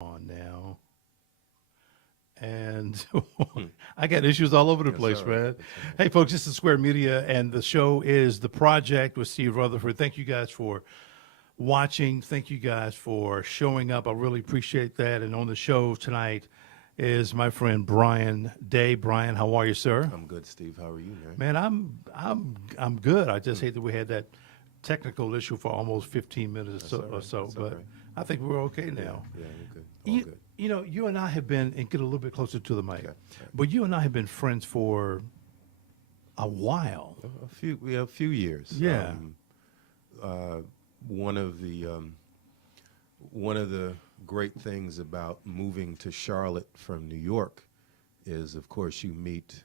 On now. And I got issues all over the That's place, all right. man. That's all right. Hey, folks, this is Square Media, and the show is The Project with Steve Rutherford. Thank you guys for watching. Thank you guys for showing up. I really appreciate that. And on the show tonight is my friend Brian Daye. Brian, how are you, sir? I'm good, Steve. How are you, man? Man, I'm good. I just hate that we had that technical issue for almost 15 minutes That's all or right. so, That's all but right. I think we're okay Yeah, now. yeah, we're good. All You, good. you know, you and I have been, and get a little bit closer to the mic, Okay. but you and I have been friends for a while. A few years. Yeah. Uh, one of the one of the great things about moving to Charlotte from New York is, of course, you meet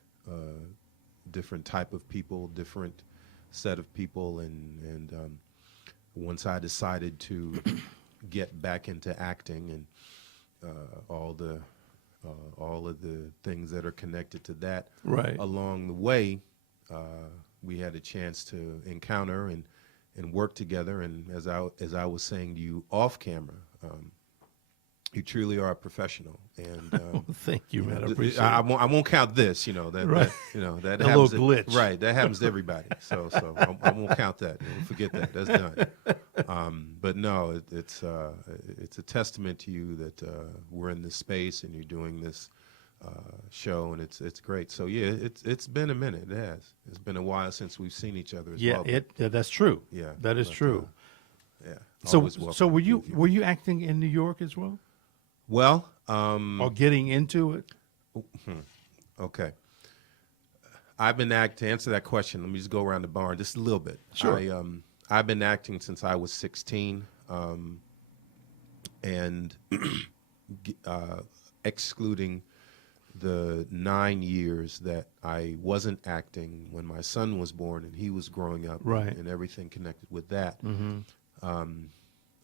different type of people, different set of people, and once I decided to get back into acting and all the all of the things that are connected to that. Right. Along the way, we had a chance to encounter and work together. And as I was saying to you off camera, you truly are a professional. And Thank you, man. I th- appreciate I it. won't count this. That Right. that A happens. little glitch. Right, that happens to everybody. So I won't count that. Forget that. That's done. But no, it's a testament to you that we're in this space and you're doing this show, and it's great. So yeah, it's been a minute. It has. It's been a while since we've seen each other as Yeah, well. but that's true. Yeah, That is but, true. yeah. So, Always welcome so were to you be with were you acting in New York as well, Well, or getting into it? okay. To answer that question, let me just go around the barn just a little bit. Sure. I've been acting since I was 16, and excluding the 9 years that I wasn't acting when my son was born and he was growing up, Right. and everything connected with that.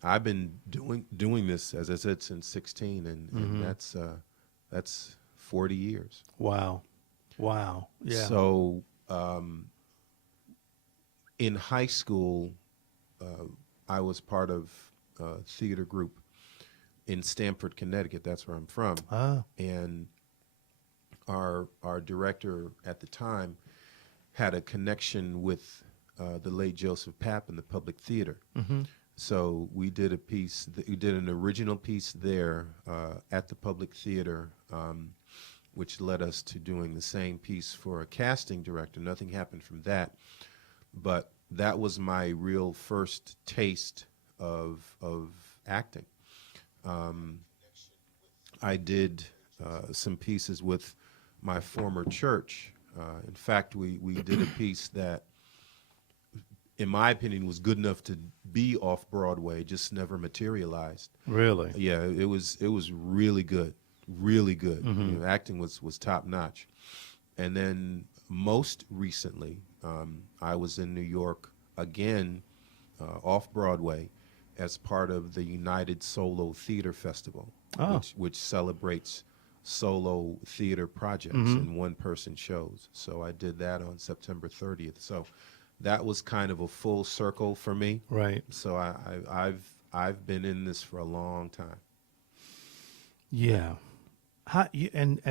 I've been doing this, as I said, since 16, and that's 40 years. Wow. Yeah. So in high school, I was part of a theater group in Stamford, Connecticut. That's where I'm from. And our director at the time had a connection with the late Joseph Papp in the Public Theater. So we did we did an original piece there at the Public Theater, which led us to doing the same piece for a casting director. Nothing happened from that, but that was my real first taste of acting. I did some pieces with my former church. In fact, we did a piece that, in my opinion, was good enough to be off Broadway, just never materialized. Really? Yeah, it was really good, really good. Acting was top notch. And then most recently, I was in New York again, off Broadway, as part of the United Solo Theater Festival, which celebrates solo theater projects and one-person shows. So I did that on September 30th. So that was kind of a full circle for me. Right. So I've been in this for a long time. Yeah. And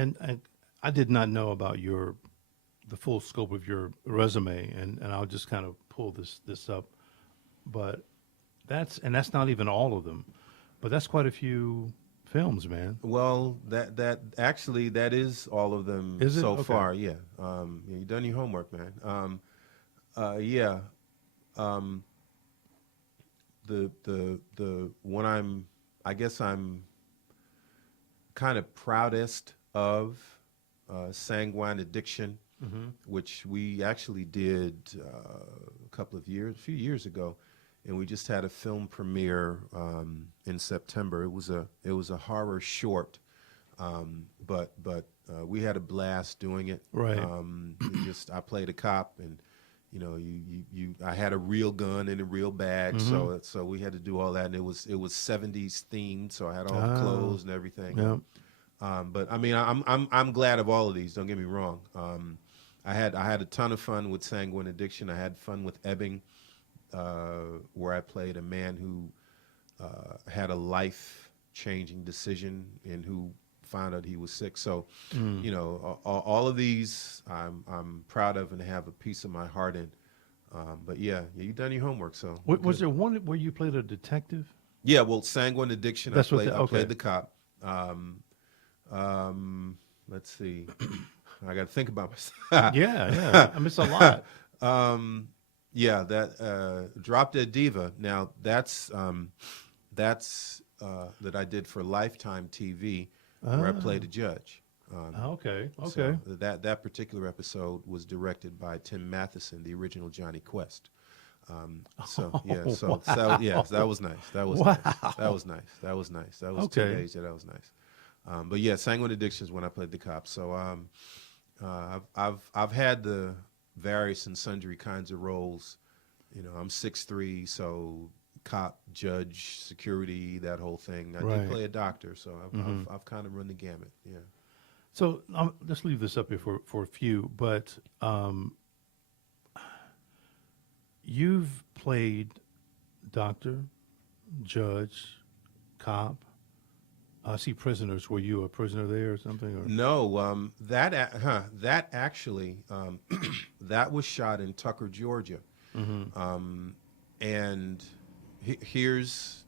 I did not know about the full scope of your resume, and I'll just kind of pull this up, but that's not even all of them, but that's quite a few films, man. Well, that actually that is all of them Is it? so Okay. far. Yeah, you done your homework, man. Yeah. The one I guess I'm kind of proudest of, Sanguine Addiction, which we actually did a few years ago, and we just had a film premiere in September. It was a horror short, but we had a blast doing it. Right. I played a cop, and I had a real gun in a real bag, so we had to do all that, and it was 70s themed, so I had all the clothes and everything. Yeah. But I mean, I'm glad of all of these. Don't get me wrong. I had a ton of fun with Sanguine Addiction. I had fun with Ebbing, where I played a man who had a life changing decision in who found out he was sick. So, you know, all of these I'm proud of and have a piece of my heart in. But yeah, you've done your homework. So Was there one where you played a detective? yeah, well, Sanguine Addiction. That's what I played the cop. Let's see. I got to think about myself. Yeah. I mean, it's a lot. Yeah, that Drop Dead Diva. Now that's that I did for Lifetime TV, where I played a judge. Okay. So that particular episode was directed by Tim Matheson, the original Johnny Quest. Yeah, so that was nice. That was nice. That was nice. That was nice. That was Okay. 2 days. Yeah, that was nice. But yeah, Sanguine Addiction is when I played the cop. So I've had the various and sundry kinds of roles. You know, I'm 6'3", so cop, judge, security, that whole thing. I did play a doctor, so I've kind of run the gamut. Yeah. So let's leave this up here for a few, but you've played doctor, judge, cop. I see prisoners. Were you a prisoner there or something? Or? No, that actually that was shot in Tucker, Georgia. And here's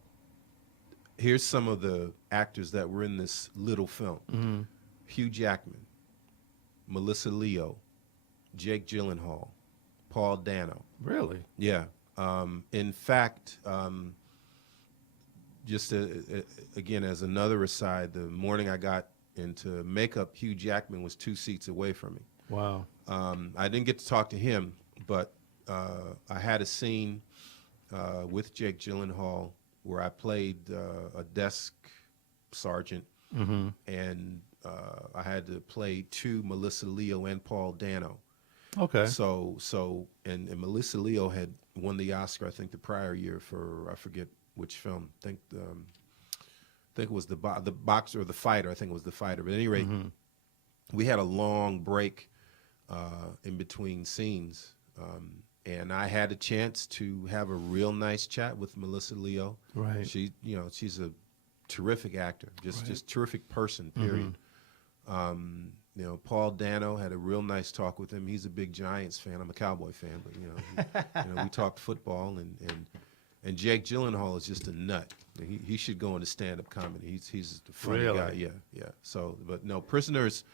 some of the actors that were in this little film. Hugh Jackman, Melissa Leo, Jake Gyllenhaal, Paul Dano. Really? Yeah. In fact, just again, as another aside, the morning I got into makeup, Hugh Jackman was 2 seats away from me. Wow. I didn't get to talk to him, but I had a scene with Jake Gyllenhaal where I played a desk sergeant, and I had to play to Melissa Leo and Paul Dano. Okay. So and Melissa Leo had won the Oscar, I think, the prior year for, I forget which film. I think it was the boxer or the fighter. I think it was the fighter. But at any rate, we had a long break in between scenes, and I had a chance to have a real nice chat with Melissa Leo. Right. She's a terrific actor, just terrific person. Period. Paul Dano, had a real nice talk with him. He's a big Giants fan. I'm a Cowboy fan, but we talked football, and Jake Gyllenhaal is just a nut. He should go into stand-up comedy. He's a funny guy. Yeah. So, but no, Prisoners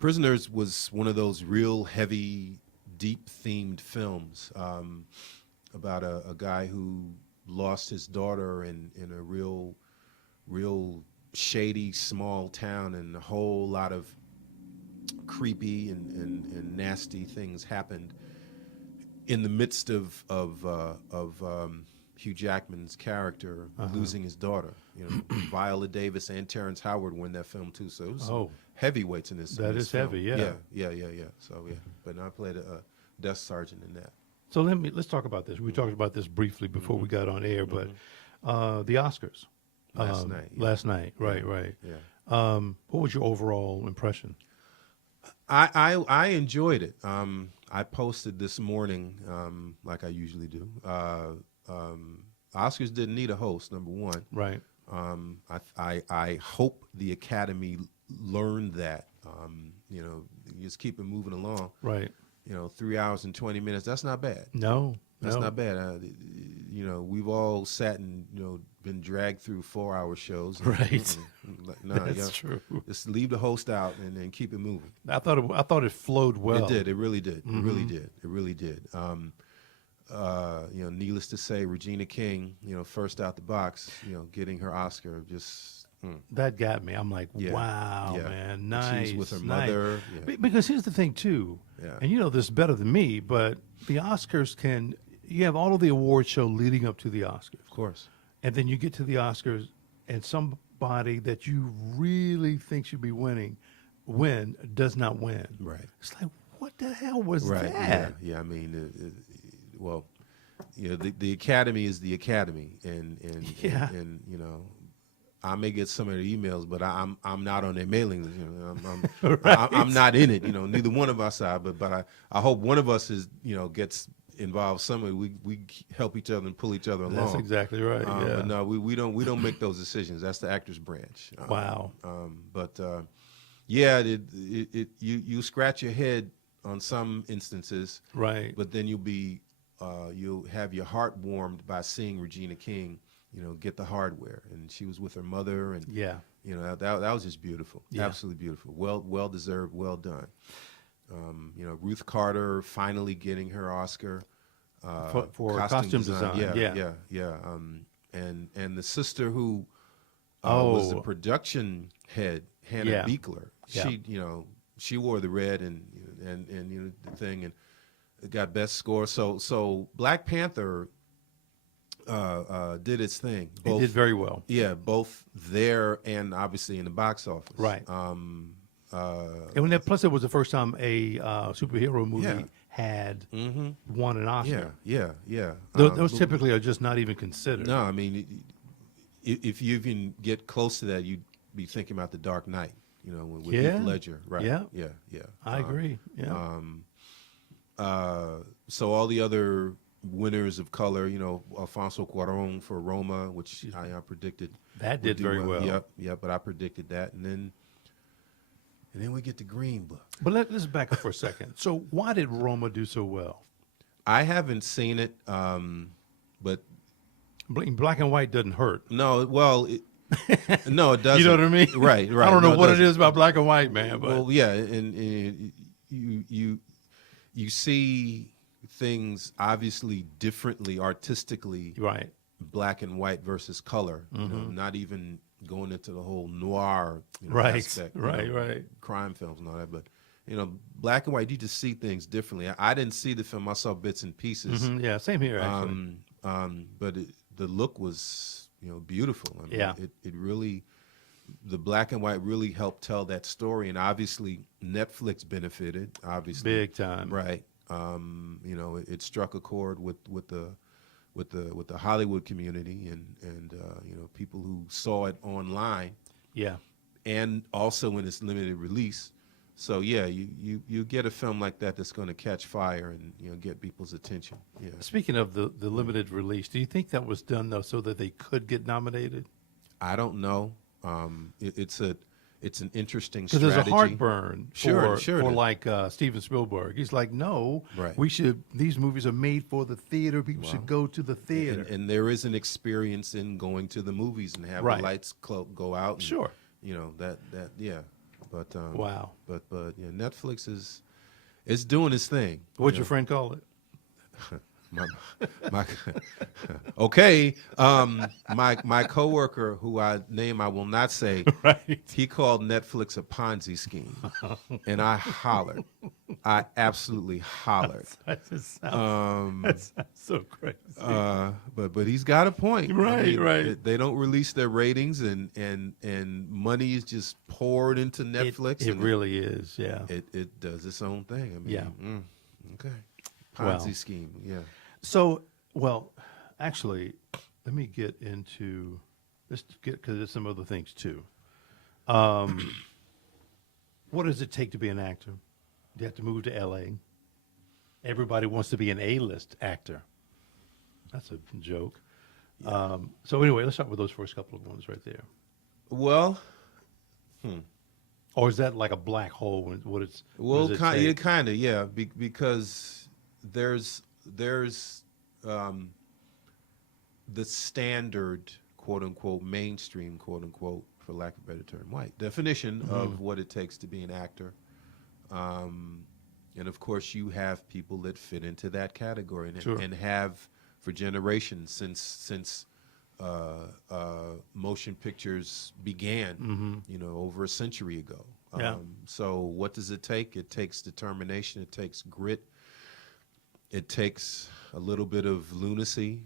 was one of those real heavy, deep-themed films about a guy who lost his daughter in a real shady small town, and a whole lot of creepy and nasty things happened in the midst of Hugh Jackman's character losing his daughter. Viola Davis and Terrence Howard were in that film too, so it was heavyweights in this. That is film. heavy, yeah. Yeah. So yeah, but I played a desk sergeant in that. So let's talk about this. We talked about this briefly before we got on air, but the Oscars last night, right. Yeah. What was your overall impression? I enjoyed it. I posted this morning, like I usually do. Oscars didn't need a host, number one. Right. I hope the Academy learned that. You just keep it moving along. Right. 3 hours and 20 minutes. That's not bad. No. That's not bad. We've all sat and been dragged through 4-hour shows. Right. That's true. Just leave the host out and then keep it moving. I thought it flowed well. It did. It really did. It really did. It really did. Needless to say, Regina King, first out the box, getting her Oscar, just. That got me. I'm like, wow, man, nice. She's with her nice. mother. Yeah. Because here's the thing, too, and you know this better than me, but the Oscars you have all of the award show leading up to the Oscars. Of course. And then you get to the Oscars, and somebody that you really think should be does not win. Right. It's like, what the hell was right. that? Yeah. I mean, the Academy is the Academy, and I may get some of their emails, but I'm not on their mailing list. I'm not in it. Neither one of us are. But I hope one of us is gets involves somebody, we help each other and pull each other along. That's exactly right. Yeah. But no, we don't make those decisions. That's the actor's branch. Wow. But yeah, you scratch your head on some instances, Right. but then you'll have your heart warmed by seeing Regina King, get the hardware, and she was with her mother, and Yeah. that was just beautiful, Yeah. absolutely beautiful, well deserved, well done. Ruth Carter finally getting her Oscar For costume design. Yeah. And the sister who was the Oh. production head, Hannah Yeah. Beekler. Yeah. She wore the red and the thing, and it got best score. So Black Panther did its thing. It did very well. Yeah, both there and obviously in the box office. Right. And plus, it was the first time a superhero movie Yeah. had won an Oscar. Yeah. Those typically are just not even considered. No, I mean, if you even get close to that, you'd be thinking about The Dark Knight, with Yeah. Heath Ledger. Right. Yeah. Yeah. I agree. Yeah. So all the other winners of color, Alfonso Cuarón for Roma, which I predicted That would did do very well. Yep, but I predicted that, and then we get the Green Book. But let's back up for a second. So why did Roma do so well? I haven't seen it, but Black and white doesn't hurt. no, well, no, it doesn't. You know what I mean? Right. I don't know No, what it doesn't. is about black and white, man. But Well, yeah, and you see things obviously differently artistically, right. black and white versus color. Not even going into the whole noir Right. aspect, Right. crime films and all that, but black and white, you just see things differently. I didn't see the film; I saw bits and pieces. Yeah, same here actually. But the look was beautiful. I mean, Yeah. it really, the black and white really helped tell that story, and obviously Netflix benefited. Obviously, Big time. right? It struck a chord with the Hollywood community and people who saw it online Yeah. and also in its limited release. So yeah, you get a film like that that's going to catch fire and get people's attention. Yeah. Speaking of the limited release, do you think that was done though so that they could get nominated? I don't know. It's an interesting Because strategy. there's a heartburn Sure for it is. like Steven Spielberg. He's like, no, Right. these movies are made for the theater. People should go to the theater. And there is an experience in going to the movies and have Right. the lights go out. And, Sure. That yeah. But Wow. But yeah, Netflix is doing its thing. What'd your friend call it? My okay. My coworker, who I will not say, Right. he called Netflix a Ponzi scheme, and I hollered. I absolutely hollered. That just sounds so crazy. But he's got a point. Right. They don't release their ratings, and money is just poured into Netflix. It and really is, yeah. It does its own thing. I mean, Yeah. Okay. Wow. Ponzi scheme. Yeah. So, well, actually, let me get into because there's some other things too. What does it take to be an actor? You have to move to L.A. Everybody wants to be an A-list actor. That's a joke. So anyway, let's start with those first couple of ones right there. Well, Or is that like a black hole? What it's well, what does it take? kind of, yeah, because there's the standard, quote unquote, mainstream, quote unquote, for lack of a better term, white definition of what it takes to be an actor. And of course, you have people that fit into that category Sure. and have for generations since motion pictures began, over a century ago. Yeah. So what does it take? It takes determination. It takes grit. It takes a little bit of lunacy.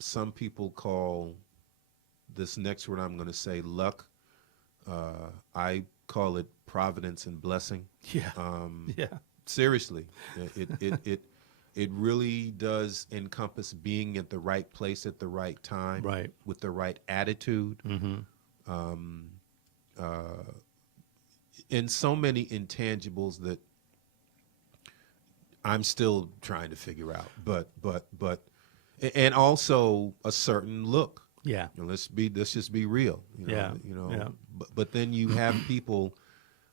Some people call this next word I'm going to say luck. I call it providence and blessing. Yeah. Yeah. Seriously, it really does encompass being at the right place at the right time, Right. with the right attitude, and so many intangibles that I'm still trying to figure out. And also a certain look. Yeah. You know, let's just be real. Yeah. Yeah. But then you have people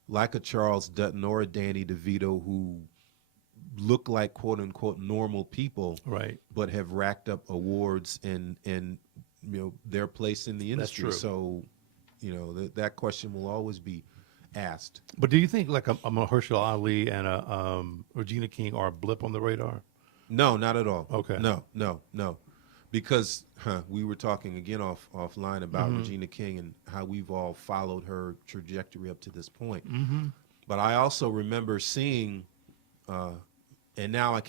like a Charles Dutton or a Danny DeVito who look like quote unquote normal people, Right. but have racked up awards and their place in the industry. true. So, that question will always be asked. But do you think like a Mahershala Ali and a Regina King are a blip on the radar? No, not at all. Okay. No. Because we were talking again offline about Regina King and how we've all followed her trajectory up to this point. But I also remember seeing, and now we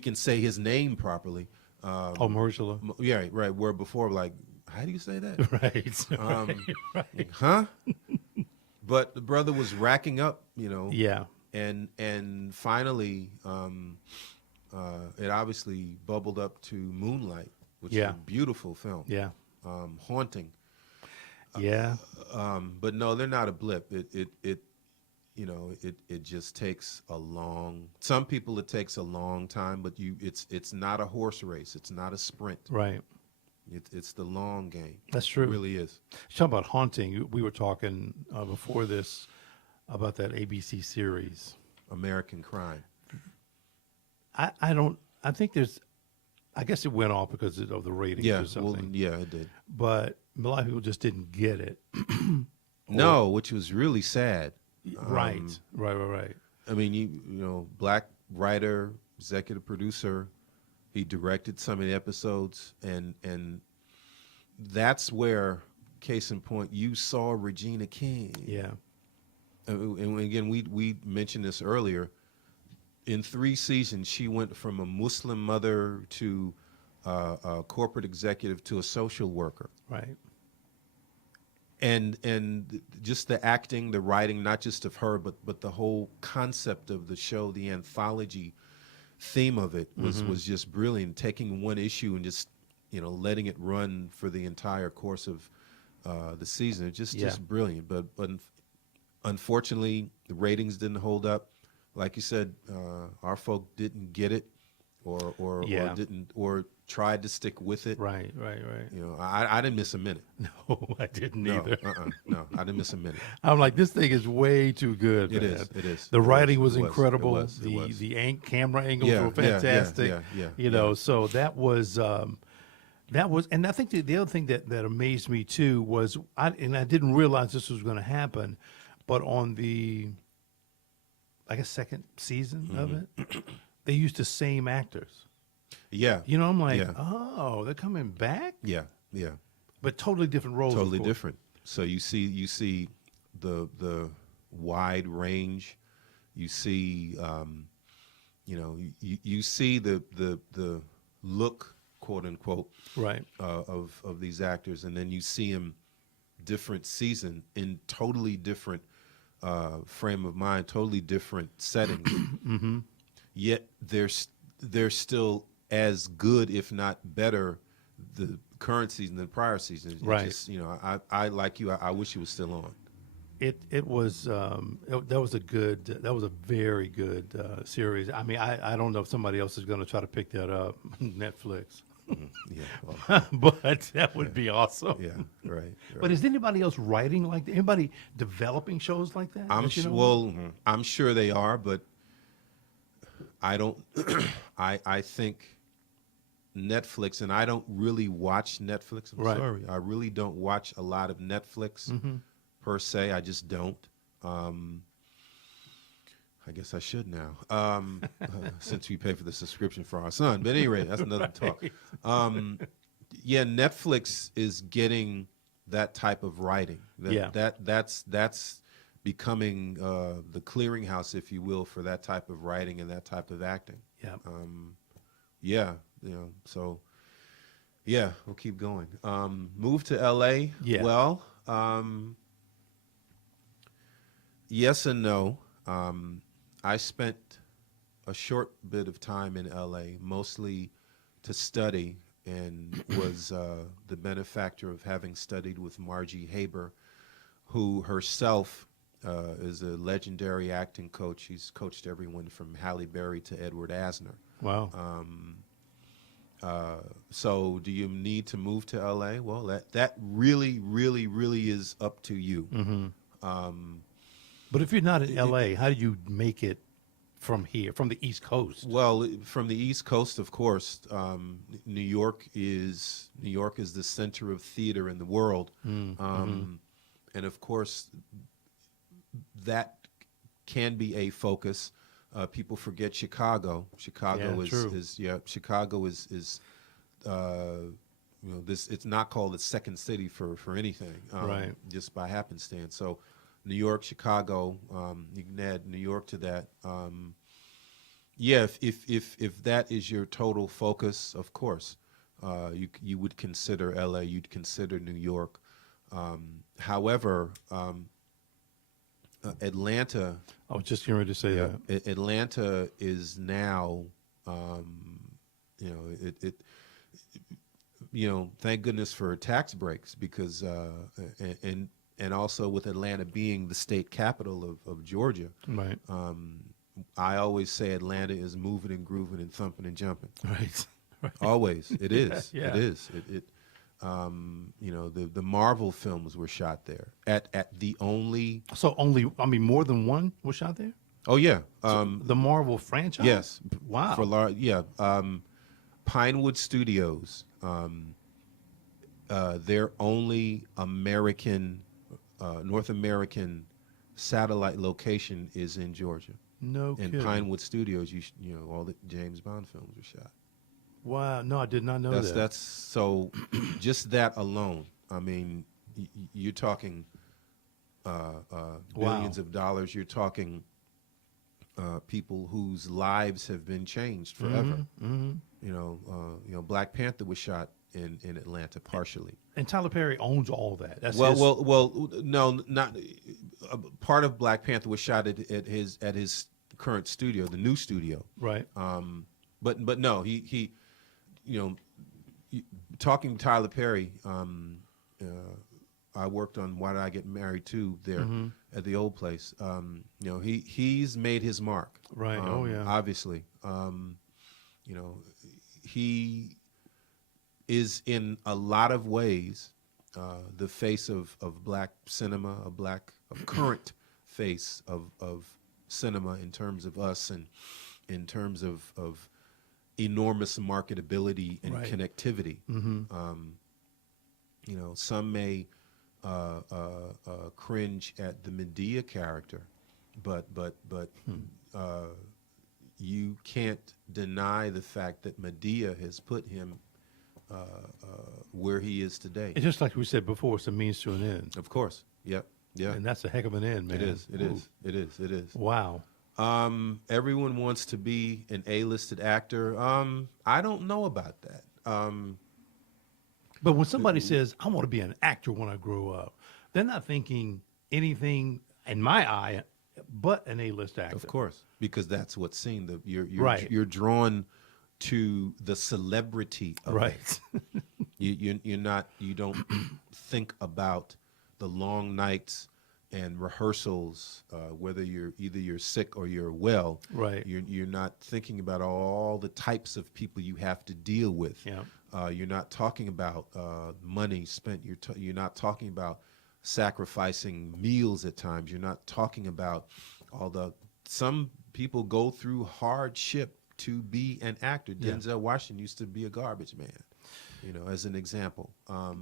can say his name properly. Mahershala. Yeah, right. Where before, like, how do you say that? Right. Like, huh? But the brother was racking up, Yeah. and finally, it obviously bubbled up to Moonlight, which is Yeah. a beautiful film. Yeah. Haunting. Yeah. But no, they're not a blip. It just takes a long. Some people it takes a long time, but it's not a horse race. It's not a sprint. Right. It's the long game. That's true. It really is. Talking about haunting, we were talking before this about that ABC series. American Crime. I think there's, I guess it went off because of the ratings Yeah, or something. yeah, it did. But a lot of people just didn't get it. No, which was really sad. Right. I mean, black writer, executive producer. He directed some of the episodes, and that's where, case in point, you saw Regina King. Yeah. And again, we mentioned this earlier. In 3 seasons, she went from a Muslim mother to a corporate executive to a social worker. Right. And just the acting, the writing, not just of her, but the whole concept of the show, the anthology theme of it was just brilliant. Taking one issue and just letting it run for the entire course of the season, just brilliant. But unfortunately, the ratings didn't hold up. Like you said, our folk didn't get it, or didn't, or tried to stick with it. Right. I didn't miss a minute. No, I didn't either. No, I didn't miss a minute. I'm like, this thing is way too good. It man. is. The writing was It incredible. It was. The camera angles Yeah, were fantastic. yeah. So that was, and I think the other thing that amazed me too was, I didn't realize this was going to happen, but on the, I guess, second season of it, they used the same actors. Yeah. I'm like, oh, they're coming back? Yeah. But totally different roles. Totally different. So you see the wide range. You see, you see the look, quote unquote, Right. of these actors, and then you see them different season in totally different frame of mind, totally different settings. Yet they're still as good, if not better, the current season than prior seasons. Right. Just, I like you. I wish it was still on. It was that was a very good series. I mean, I don't know if somebody else is going to try to pick that up, Netflix. Yeah, well, But that would be awesome. yeah, right. But is anybody else writing like that? Anybody developing shows like that? that you know of? I'm sure they are, but I don't. I think Netflix, and I don't really watch Netflix. I'm Right. sorry, I really don't watch a lot of Netflix per se. I just don't. I guess I should now, since we pay for the subscription for our son. But anyway, that's another talk. Yeah, Netflix is getting that type of writing. That's becoming the clearinghouse, if you will, for that type of writing and that type of acting. Yeah. So yeah, we'll keep going. Move to L.A. Yeah. Well, yes and no. I spent a short bit of time in L.A., mostly to study, and was the benefactor of having studied with Margie Haber, who herself is a legendary acting coach. He's coached everyone from Halle Berry to Edward Asner. Wow. So do you need to move to LA? Well, that really, really, really is up to you. But if you're not in LA, how do you make it from here, from the East Coast? Well, from the East Coast, of course, New York is the center of theater in the world, and of course, that can be a focus. People forget Chicago. Chicago Chicago is this. It's not called the second city for anything, Right. just by happenstance. So, New York, Chicago, you can add New York to that. Yeah, if that is your total focus, of course, you would consider LA, you'd consider New York. However, Atlanta. I was just getting ready to say that. Atlanta is now, thank goodness for tax breaks because, and also with Atlanta being the state capital of Georgia. Right. I always say Atlanta is moving and grooving and thumping and jumping. Right. Right. Always, it is. Yeah. It is. The Marvel films were shot there at the only. So more than one was shot there? Oh yeah. The Marvel franchise? Yes. Wow. Pinewood Studios. Their only North American satellite location is in Georgia. No In kidding. Pinewood Studios, all the James Bond films were shot. Wow. No, I did not know that. That's so. Just that alone. I mean, you're talking billions of dollars. You're talking people whose lives have been changed forever. Black Panther was shot in Atlanta partially. And Tyler Perry owns all that. That's No, not part of Black Panther was shot at his current studio, the new studio. Right. But no, he talking to Tyler Perry. I worked on Why Did I Get Married To there at the old place. He's made his mark. Right. Obviously. He is in a lot of ways the face of black cinema, a current face of cinema in terms of us and in terms of enormous marketability and Right. connectivity. Some may cringe at the Medea character, but you can't deny the fact that Medea has put him where he is today. It's just like we said before, it's a means to an end. Of course. Yep. Yeah. And that's a heck of an end, man. It is. Wow. Everyone wants to be an A-listed actor. I don't know about that. But when somebody says, I want to be an actor when I grow up, they're not thinking anything, in my eye, but an A-list actor. Of course, because that's what's seen. Right. You're drawn to the celebrity of Right. it. You don't think about the long nights and rehearsals, whether you're sick or you're well. Right. You're not thinking about all the types of people you have to deal with. Yeah. You're not talking about money spent. You're not talking about sacrificing meals at times. You're not talking about some people go through hardship to be an actor. Yeah. Denzel Washington used to be a garbage man, as an example.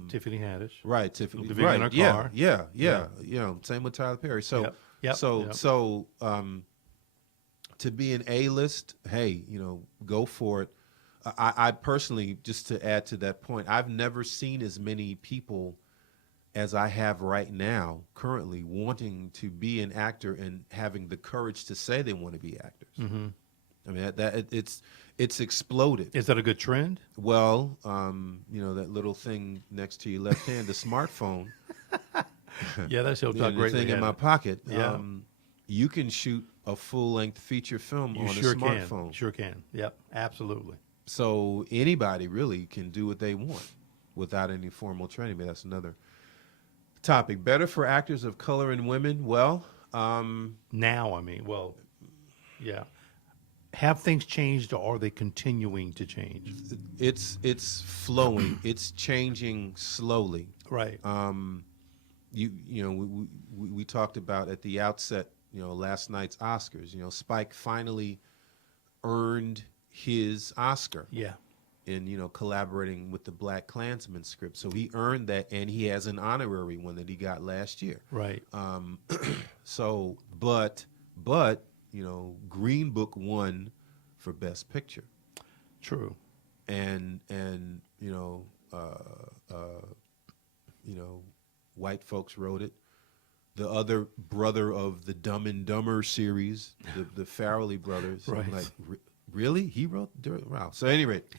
Tiffany Haddish. Right, Tiffany. Living in her car. Yeah. Same with Tyler Perry. So, Yep. to be an A-list, hey, go for it. I personally, just to add to that point, I've never seen as many people as I have right now, currently, wanting to be an actor and having the courage to say they want to be actors. Mm-hmm. I mean, it's exploded. Is that a good trend? Well, that little thing next to your left hand, the smartphone. Yeah, that showed the up great. thing in my pocket. Yeah. You can shoot a full-length feature film on a smartphone. Sure can. Yep, absolutely. So anybody really can do what they want without any formal training. But that's another topic. Better for actors of color and women? Well, Now, I mean, well, yeah. Have things changed, or are they continuing to change? It's flowing. It's changing slowly. Right. We talked about at the outset, last night's Oscars. Spike finally earned his Oscar Yeah. in collaborating with the Black Klansman script. So he earned that, and he has an honorary one that he got last year. Right. So, but Green Book won for Best Picture, True. and white folks wrote it. The other brother of the Dumb and Dumber series, the Farrelly brothers, Right. I'm like, really? He wrote? Wow. So, at any rate,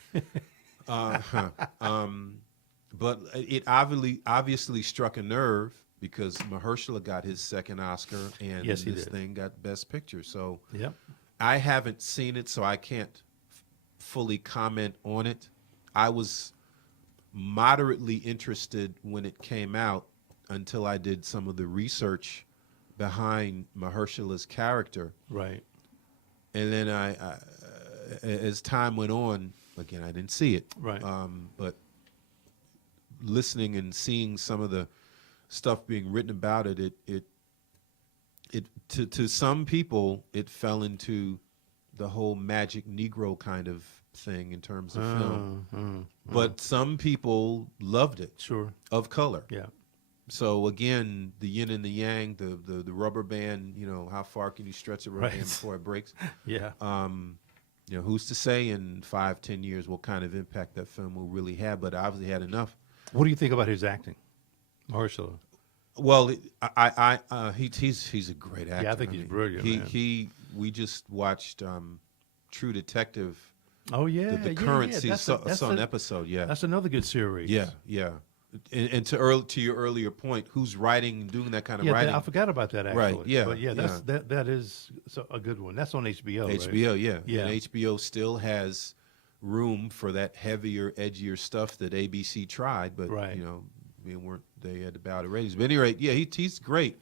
but it obviously struck a nerve because Mahershala got his second Oscar, and Yes, he this did. thing got Best Picture. So, Yep. I haven't seen it, so I can't fully comment on it. I was moderately interested when it came out until I did some of the research behind Mahershala's character. Right. And then as time went on, again, I didn't see it. Right. But listening and seeing some of the stuff being written about it, to some people, it fell into the whole Magic Negro kind of thing in terms of film. But some people loved it, Sure. of color. Yeah. So again, the yin and the yang, the rubber band, how far can you stretch a rubber band Right. before it breaks? Yeah. Who's to say in 5-10 years what kind of impact that film will really have? But obviously had enough. What do you think about his acting, Mahershala? Well, he's a great actor. Yeah, I think he's brilliant, man. We just watched True Detective. Oh yeah. The yeah, current yeah. season, saw an episode. Yeah, That's another good series. yeah. And to your earlier point, who's writing and doing that kind of Yeah, writing? I forgot about that actually. Right, yeah, But yeah, yeah. that is a good one. That's on HBO. Right? HBO, yeah. Yeah. And HBO still has room for that heavier, edgier stuff that ABC tried, but Right. they had to bow to ratings. But at any rate, yeah, he's great.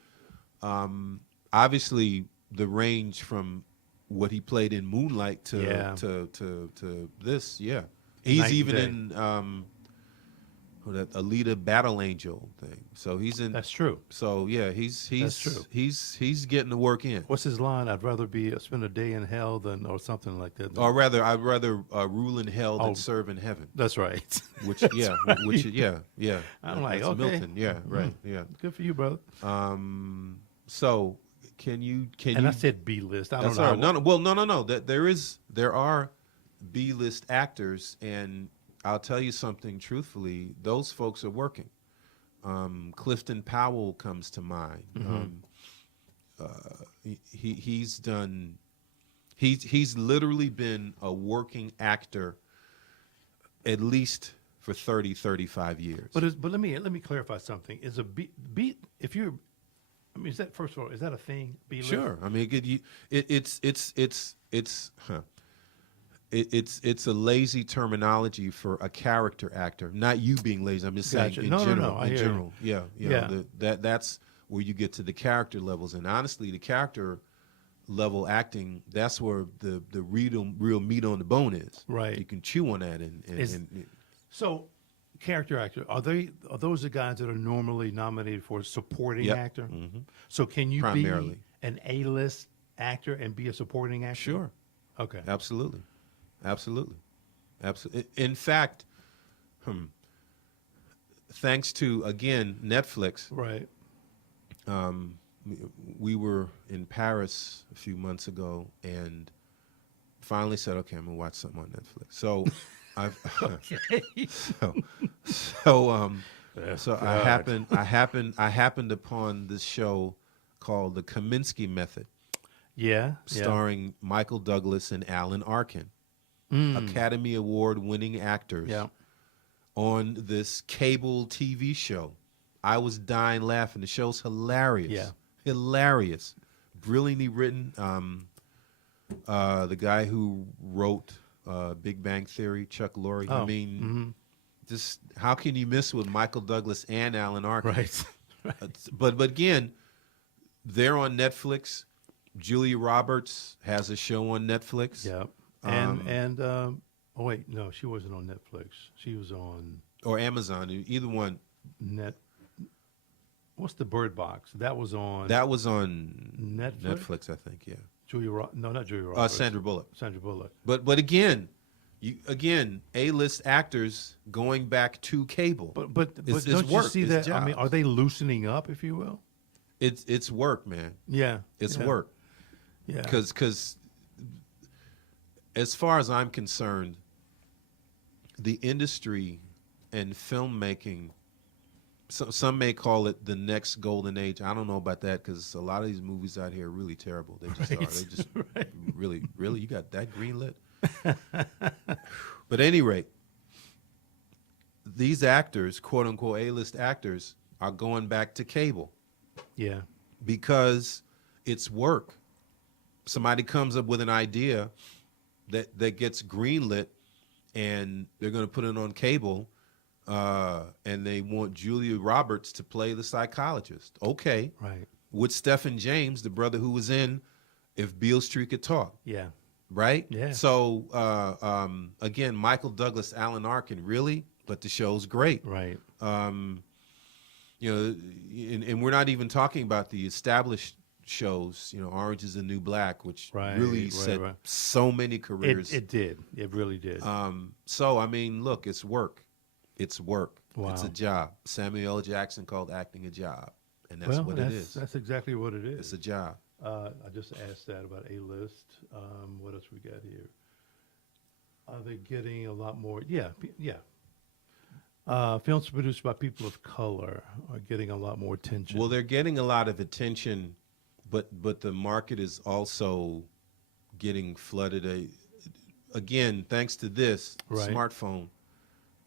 Obviously, the range from what he played in Moonlight to Yeah. to this, yeah. He's Night and even day. in that Alita Battle Angel thing. So he's in. That's true. So yeah, he's That's true. he's getting the work in. What's his line? I'd rather spend a day in hell than, or something like that. Or rather, I'd rather rule in hell than Oh. serve in heaven. That's right. Which yeah, yeah. I'm like, That's okay. Milton. Yeah, right. Yeah. Good for you, brother. So can you? And I said B list. I don't That's know. all right. No. Well, no. There are B-list actors, and I'll tell you something truthfully. Those folks are working. Clifton Powell comes to mind. He's done. He's literally been a working actor at least for 35 years. But let me clarify something. Is a B if you're, I mean, is that, first of all, is that a thing? B list? Sure. I mean, it's a lazy terminology for a character actor. Not you being lazy. I'm just Gotcha. saying in No, general. I In hear general, yeah. Yeah. That's where you get to the character levels. And honestly, the character level acting, that's where the real meat on the bone is. Right. You can chew on that and So, character actor, are those the guys that are normally nominated for supporting Yep. actor? So can you Primarily. be an A-list actor and be a supporting actor? sure. Okay. Absolutely. In fact, thanks to, again, Netflix, Right. we were in Paris a few months ago and finally said, okay, I'm going to watch something on Netflix. So I happened upon this show called The Kaminsky Method, Yeah. starring Michael Douglas and Alan Arkin, Academy Award winning actors, Yeah. on this cable TV show. I was dying laughing. The show's hilarious. Yeah. Hilarious. Brilliantly written. The guy who wrote Big Bang Theory, Chuck Lorre. I Oh, mean, just how can you miss with Michael Douglas and Alan Arkin? Right. But again, they're on Netflix. Julia Roberts has a show on Netflix. Yeah. Oh wait, no, she wasn't on Netflix. She was on Or Amazon, either one. Net. What's the Bird Box? That was on That was on Netflix. Netflix, I think. Yeah. No, not Julia Roberts. Sandra Bullock. Sandra Bullock. But again, A-list actors going back to cable. But It's don't work. you see It's that? I mean, jobs. are they loosening up, if you will? It's work, man. Yeah. It's yeah, work. Yeah. Because as far as I'm concerned, the industry and filmmaking, some may call it the next golden age. I don't know about that because a lot of these movies out here are really terrible. They just are. They just really, you got that greenlit? But at any rate, these actors, quote unquote A-list actors, are going back to cable Yeah. because it's work. Somebody comes up with an idea that gets greenlit, and they're going to put it on cable, and they want Julia Roberts to play the psychologist. Okay. Right. With Stephen James, the brother who was in If Beale Street Could Talk. Yeah. Right? Yeah. So, again, Michael Douglas, Alan Arkin, really? But the show's great. Right. You know, and we're not even talking about the established shows, you know, Orange is the New Black, which really set so many careers. It did. It really did. So, I mean, look, it's work. It's work. Wow. It's a job. Samuel L. Jackson called acting a job. And that's what it is. That's exactly what it is. It's a job. I just asked that about A-list. What else we got here? Are they getting a lot more? Yeah. Films produced by people of color are getting a lot more attention. Well, they're getting a lot of attention, but the market is also getting flooded. Again, thanks to this smartphone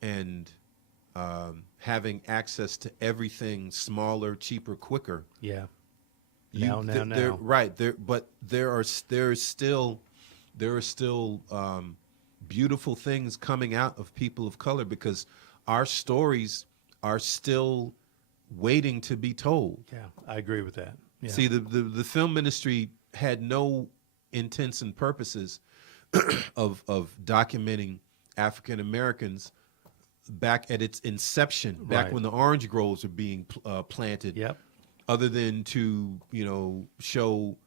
and having access to everything smaller, cheaper, quicker. Yeah. Now. Right. But there are still beautiful things coming out of people of color because our stories are still waiting to be told. Yeah, I agree with that. Yeah. See, the film industry had no intents and purposes of documenting African Americans back at its inception, back when the orange groves were being planted. Yep. Other than to show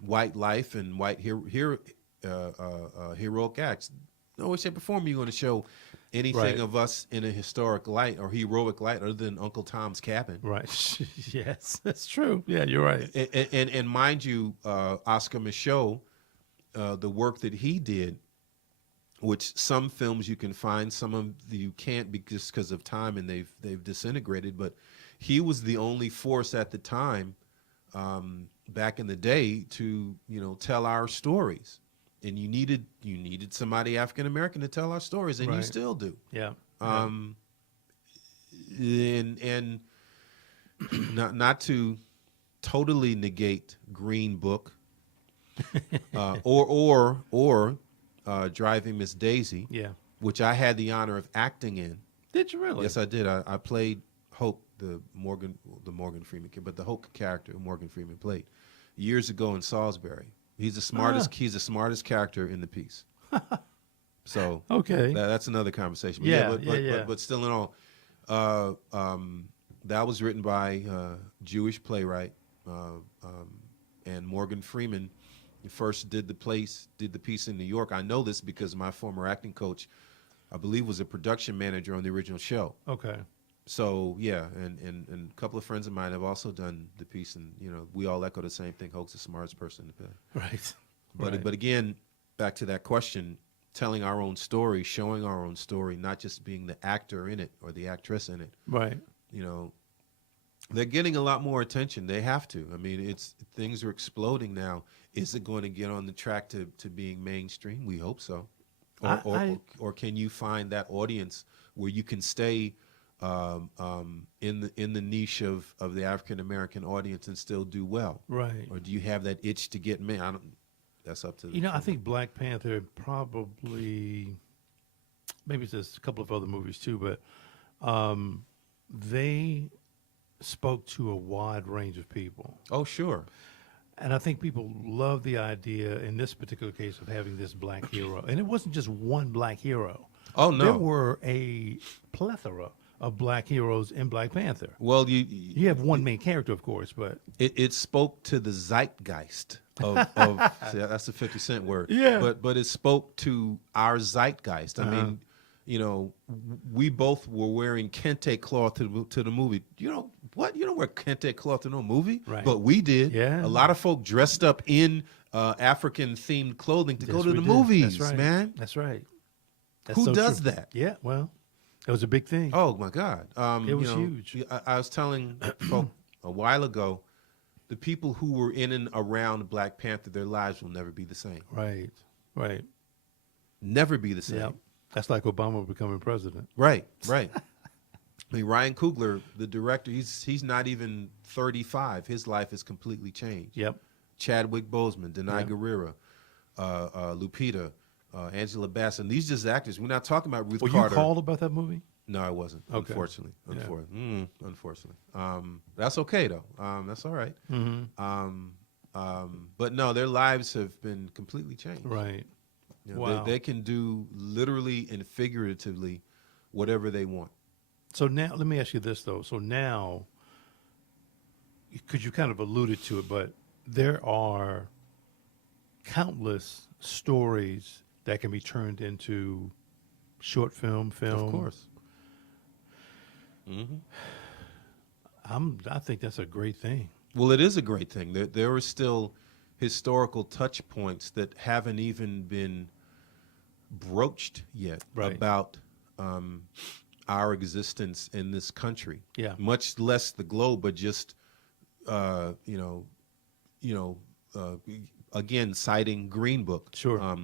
white life and white heroic acts. No shape or form you're going to show anything of us in a historic light or heroic light other than Uncle Tom's Cabin. Right. Yes, that's true. Yeah, you're right. And mind you, Oscar Micheaux, the work that he did, which some films you can find, some of you can't because of time and they've disintegrated. But he was the only force at the time, back in the day, to tell our stories. And you needed somebody African American to tell our stories, and you still do. Yeah. And not to totally negate Green Book, or Driving Miss Daisy. Yeah. Which I had the honor of acting in. Did you really? Yes, I did. I played Hope, the Morgan Freeman kid, but the Hope character Morgan Freeman played years ago in Salisbury. He's the smartest. He's the smartest character in the piece. So okay, that's another conversation. But but still in all, that was written by a Jewish playwright, and Morgan Freeman first did the piece in New York. I know this because my former acting coach, I believe, was a production manager on the original show. Okay. So yeah, and a couple of friends of mine have also done the piece, and we all echo the same thing. Hope's the smartest person in the play. Right. But again, back to that question, telling our own story, showing our own story, not just being the actor in it or the actress in it. Right. They're getting a lot more attention. They have to. I mean, things are exploding now. Is it going to get on the track to being mainstream? We hope so. Or can you find that audience where you can stay in the niche of the African American audience and still do well? Right. Or do you have that itch to get me? That's up to I think Black Panther probably, maybe there's a couple of other movies too, but they spoke to a wide range of people. Oh, sure. And I think people love the idea in this particular case of having this black hero. And it wasn't just one black hero. Oh, There no. were a plethora of black heroes in Black Panther. Well, You have one main character, of course, but it spoke to the zeitgeist of see, that's the 50 Cent word. Yeah. But it spoke to our zeitgeist. I mean, you know, we both were wearing kente cloth to the movie. You know what? You don't wear kente cloth to no movie, Right. but we did. Yeah. A lot of folk dressed up in African themed clothing to go yes, to we the did. movies, That's right. man. That's right. That's Who so does true. that? Yeah, well, it was a big thing. Oh my God! It was you know, huge. I was telling folk a while ago, the people who were in and around Black Panther, their lives will never be the same. Right, right. Never be the same. Yeah, that's like Obama becoming president. Right, right. I mean, Ryan Coogler, the director, he's not even 35. His life is completely changed. Yep. Chadwick Boseman, Denai Yeah. Guerrero, Lupita, Angela Bassett. These just actors. We're not talking about Ruth Were you Carter. called about that movie? No, I wasn't. Okay. Unfortunately, Yeah. unfortunately. That's okay though. That's all right. But no, their lives have been completely changed. Right. You know, Wow. they can do literally and figuratively whatever they want. So now, let me ask you this though. So now, because you kind of alluded to it, but there are countless stories that can be turned into short film. Of course. I think that's a great thing. Well, it is a great thing. There are still historical touch points that haven't even been broached yet Right. about our existence in this country. Yeah. Much less the globe, but just again, citing Green Book. Sure.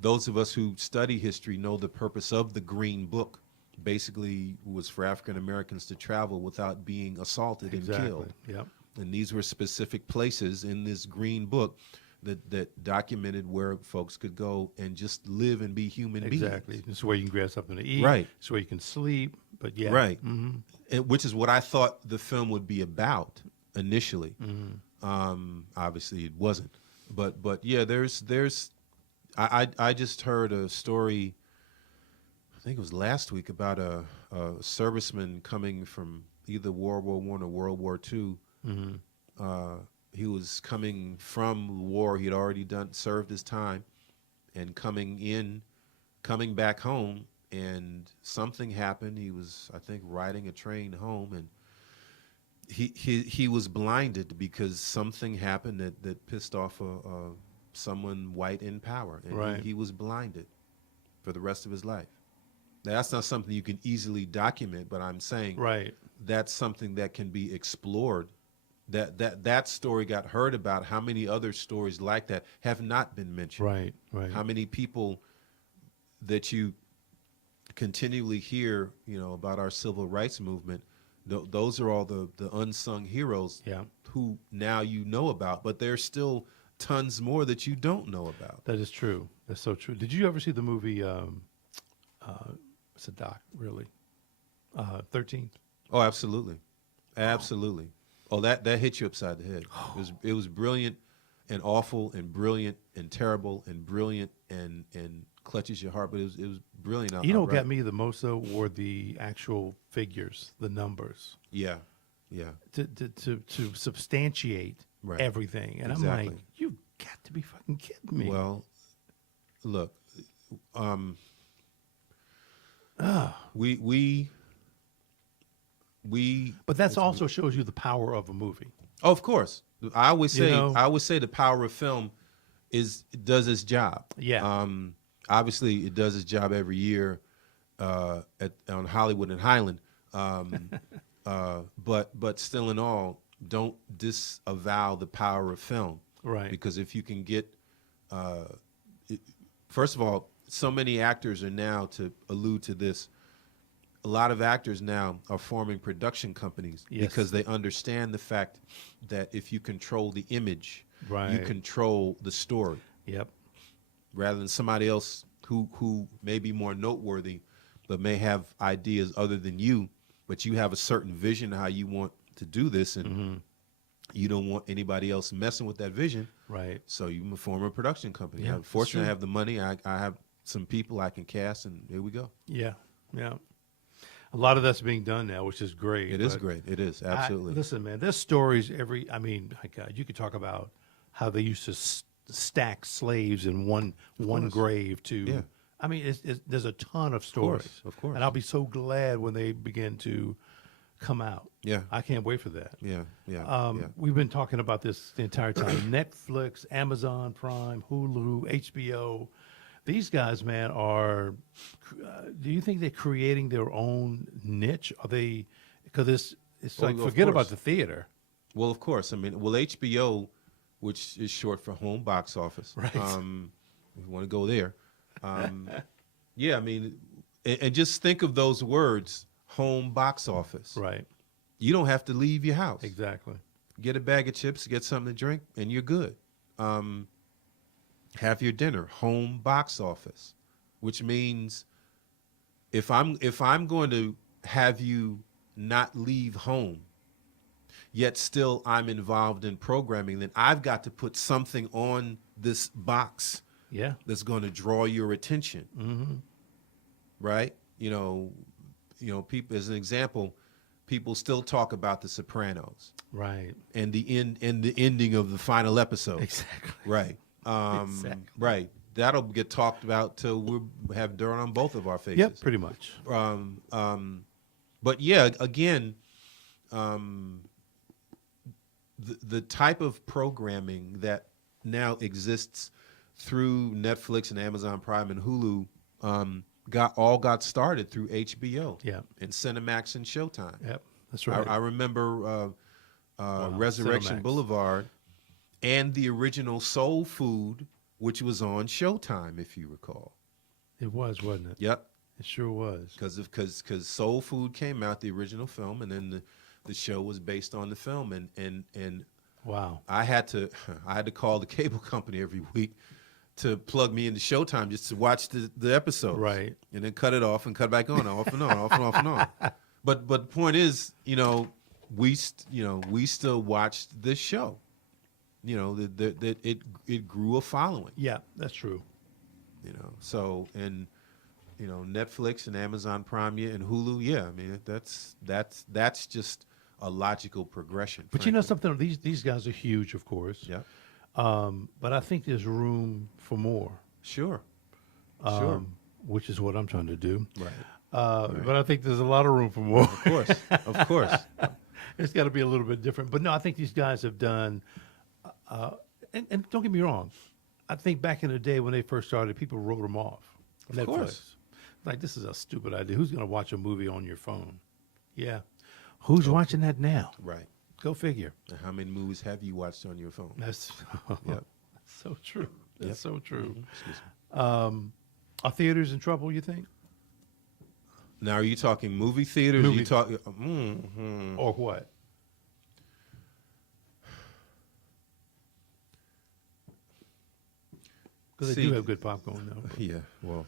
Those of us who study history know the purpose of the Green Book basically was for African Americans to travel without being assaulted and killed. Yep. And these were specific places in this Green Book that documented where folks could go and just live and be human Exactly. beings. This is where you can grab something to eat. Right. It's where you can sleep. But yeah. Right. Which is what I thought the film would be about initially. Obviously, it wasn't. But yeah, I just heard a story. I think it was last week about a serviceman coming from either World War I or World War II. He was coming from war. He had already served his time, and coming back home, and something happened. He was, I think, riding a train home, and he was blinded because something happened that pissed off someone white in power, and Right. he was blinded for the rest of his life. Now, that's not something you can easily document, but I'm saying Right. that's something that can be explored. That story got heard about. How many other stories like that have not been mentioned? Right. Right. How many people that you continually hear, about our civil rights movement, those are all the unsung heroes Yeah. who now you know about, but there's still tons more that you don't know about. That is true. That's so true. Did you ever see the movie? It's a doc, really. 13. Oh, absolutely. Absolutely. Oh, that hit you upside the head. It was brilliant and awful and brilliant and terrible and brilliant and clutches your heart, but it was brilliant. You know what outright. got me the most though were the actual figures, the numbers, Yeah. Yeah. to substantiate Right. everything. And I'm Exactly. like, you've got to be fucking kidding me. Well, look, we but that's also shows you the power of a movie. Oh, of course. I always say You know? the power of film does its job. Yeah. Obviously, it does its job every year on Hollywood and Highland. But still, in all, don't disavow the power of film. Right. Because if you can get, first of all, so many actors are now, to allude to this, a lot of actors now are forming production companies Yes. because they understand the fact that if you control the image, you Right. control the story, Yep. rather than somebody else who may be more noteworthy but may have ideas other than you. but you have a certain vision of how you want to do this, and you don't want anybody else messing with that vision. Right. So you form a production company. Yeah, I'm fortunate I have the money. I have some people I can cast, and here we go. Yeah. Yeah. A lot of that's being done now, which is great. It is great. It is, absolutely. Listen, man, there's stories I mean, my God, you could talk about how they used to stack slaves in one grave to. Yeah. I mean, there's a ton of stories. Of course. And I'll be so glad when they begin to come out. Yeah. I can't wait for that. Yeah. Yeah. We've been talking about this the entire time. Netflix, Amazon Prime, Hulu, HBO. These guys, man, are. Do you think they're creating their own niche? Are they? Because it's like forget about the theater. Well, of course. I mean, HBO, which is short for home box office. Right. If you want to go there. Yeah, I mean, and just think of those words, home box office. Right. You don't have to leave your house. Exactly. Get a bag of chips, get something to drink, and you're good. Have your dinner, home box office, which means if I'm going to have you not leave home, yet still I'm involved in programming, then I've got to put something on this box that's going to draw your attention. Mm-hmm. Right? You know, people, as an example, people still talk about The Sopranos. Right. And the ending of the final episode. Exactly. Right. Exactly. Right. That'll get talked about till we have dirt on both of our faces. Yep, pretty much. But yeah, again, the type of programming that now exists through Netflix and Amazon Prime and Hulu got started through HBO. Yeah. And Cinemax and Showtime. Yep, that's right. I remember Resurrection Cinemax. Boulevard and the original Soul Food, which was on Showtime, if you recall. It was, wasn't it? Yep. It sure was. Because Soul Food came out, the original film, and then the show was based on the film, and Wow. I had to call the cable company every week to plug me into Showtime just to watch the episodes. Right. And then cut it off and cut back on, off and on, off and off and on. But the point is, we still watched this show. That it grew a following. Yeah, that's true. So and Netflix and Amazon Prime and Hulu, yeah, I mean that's just a logical progression. But frankly. something, these guys are huge, of course. Yeah. But I think there's room for more. Sure. Which is what I'm trying to do. Right. But I think there's a lot of room for more. Of course. It's got to be a little bit different. But no, I think these guys have done, and don't get me wrong, I think back in the day when they first started, people wrote them off. Of course. Like, this is a stupid idea. Who's going to watch a movie on your phone? Yeah. Who's watching that now? Right. Go figure. And how many movies have you watched on your phone? That's Yep. so true. That's so true. Excuse me. Are theaters in trouble, you think? Now, are you talking movie theaters? Are you talking? Or what? Because they do have good popcorn, though. Yeah. Well,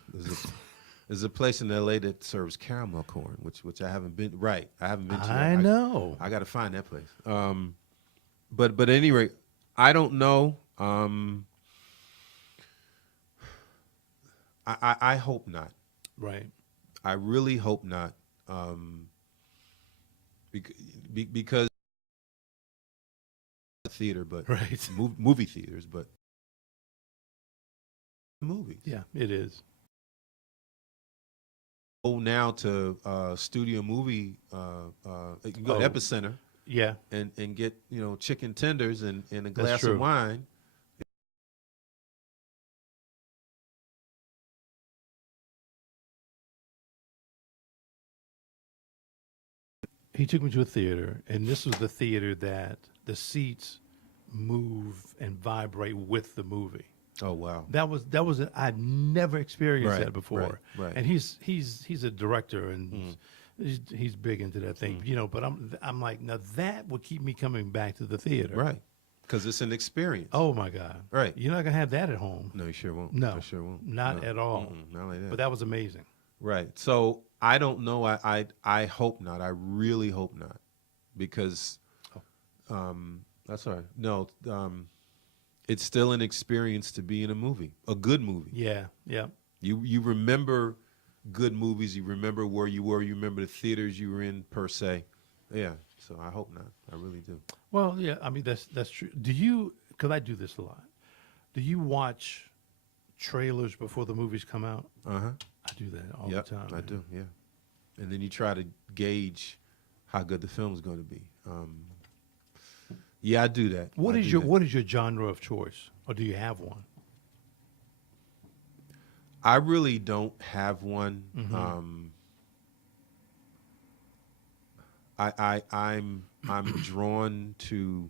there's a place in L.A. that serves caramel corn, which I haven't been. Right. I haven't been to. I know. I got to find that place. But at any rate, I don't know. I hope not. Right. I really hope not. Because theater, but Right. movie theaters, but movies. Yeah, it is. Go now to studio movie. You can go to Epicenter Yeah. and get chicken tenders and a glass true. of wine. He took me to a theater, and this was the theater that the seats move and vibrate with the movie. Oh wow! I'd never experienced that before. Right. And he's a director, and he's big into that thing. But I'm like, now that would keep me coming back to the theater. Right. Because it's an experience. Oh my God. Right. You're not gonna have that at home. No, you sure won't. No, I sure won't. not at all. Not like that. But that was amazing. Right. So I don't know. I hope not. I really hope not, because that's all right. No, it's still an experience to be in a movie, a good movie. Yeah, yeah. You remember good movies. You remember where you were. You remember the theaters you were in, per se. Yeah. So I hope not. I really do. Well, yeah. I mean, that's true. Do you? Because I do this a lot. Do you watch trailers before the movies come out? Uh huh. I do that all Yep, the time. I Man. do. Yeah. And then you try to gauge how good the film's going to be. Yeah, I do that. What I is do your that. What is your genre of choice, or do you have one? I really don't have one. I'm drawn to.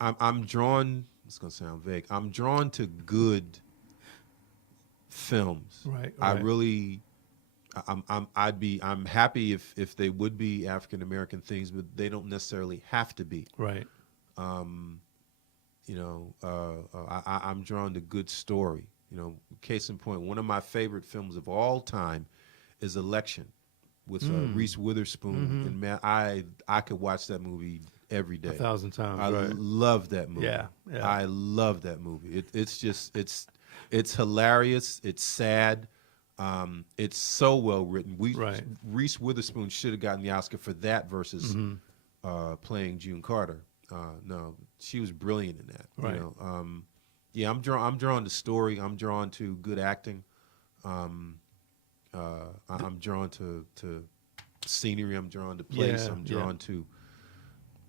I'm drawn. It's gonna sound vague. I'm drawn to good films. Right. I Right. really. I'm happy if they would be African American things, but they don't necessarily have to be. Right. I'm drawn to good story. Case in point, one of my favorite films of all time is Election with Reese Witherspoon. And man, I could watch that movie every day. 1,000 times. I right. love that movie. Yeah, yeah. I love that movie. It's hilarious. It's sad. It's so well written. Right. Reese Witherspoon should have gotten the Oscar for that versus playing June Carter. No, she was brilliant in that. Right. Yeah, I'm drawn to story. I'm drawn to good acting. I'm drawn to scenery. I'm drawn to place. Yeah, I'm drawn to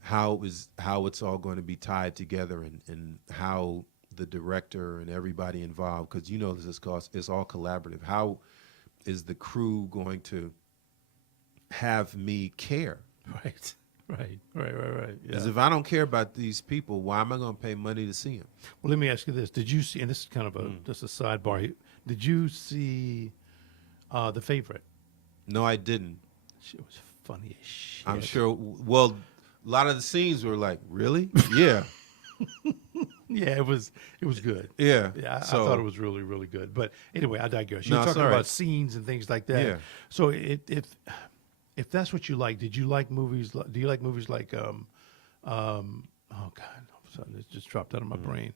how it's all going to be tied together, and how the director and everybody involved, because it's all collaborative. How is the crew going to have me care? Right. Right. Yeah. Because if I don't care about these people, why am I going to pay money to see them? Well, let me ask you this: did you see? And this is kind of just a sidebar. Did you see The Favorite? No, I didn't. Shit was funny as shit. I'm sure. Well, a lot of the scenes were like, really? Yeah. Yeah, it was good. Yeah. Yeah, I So- thought it was really, really good. But anyway, I digress. No, You're it's talking all about right. scenes and things like that. Yeah. So if that's what you like, did you like movies? Do you like movies like oh God, all of a sudden it just dropped out of my brain.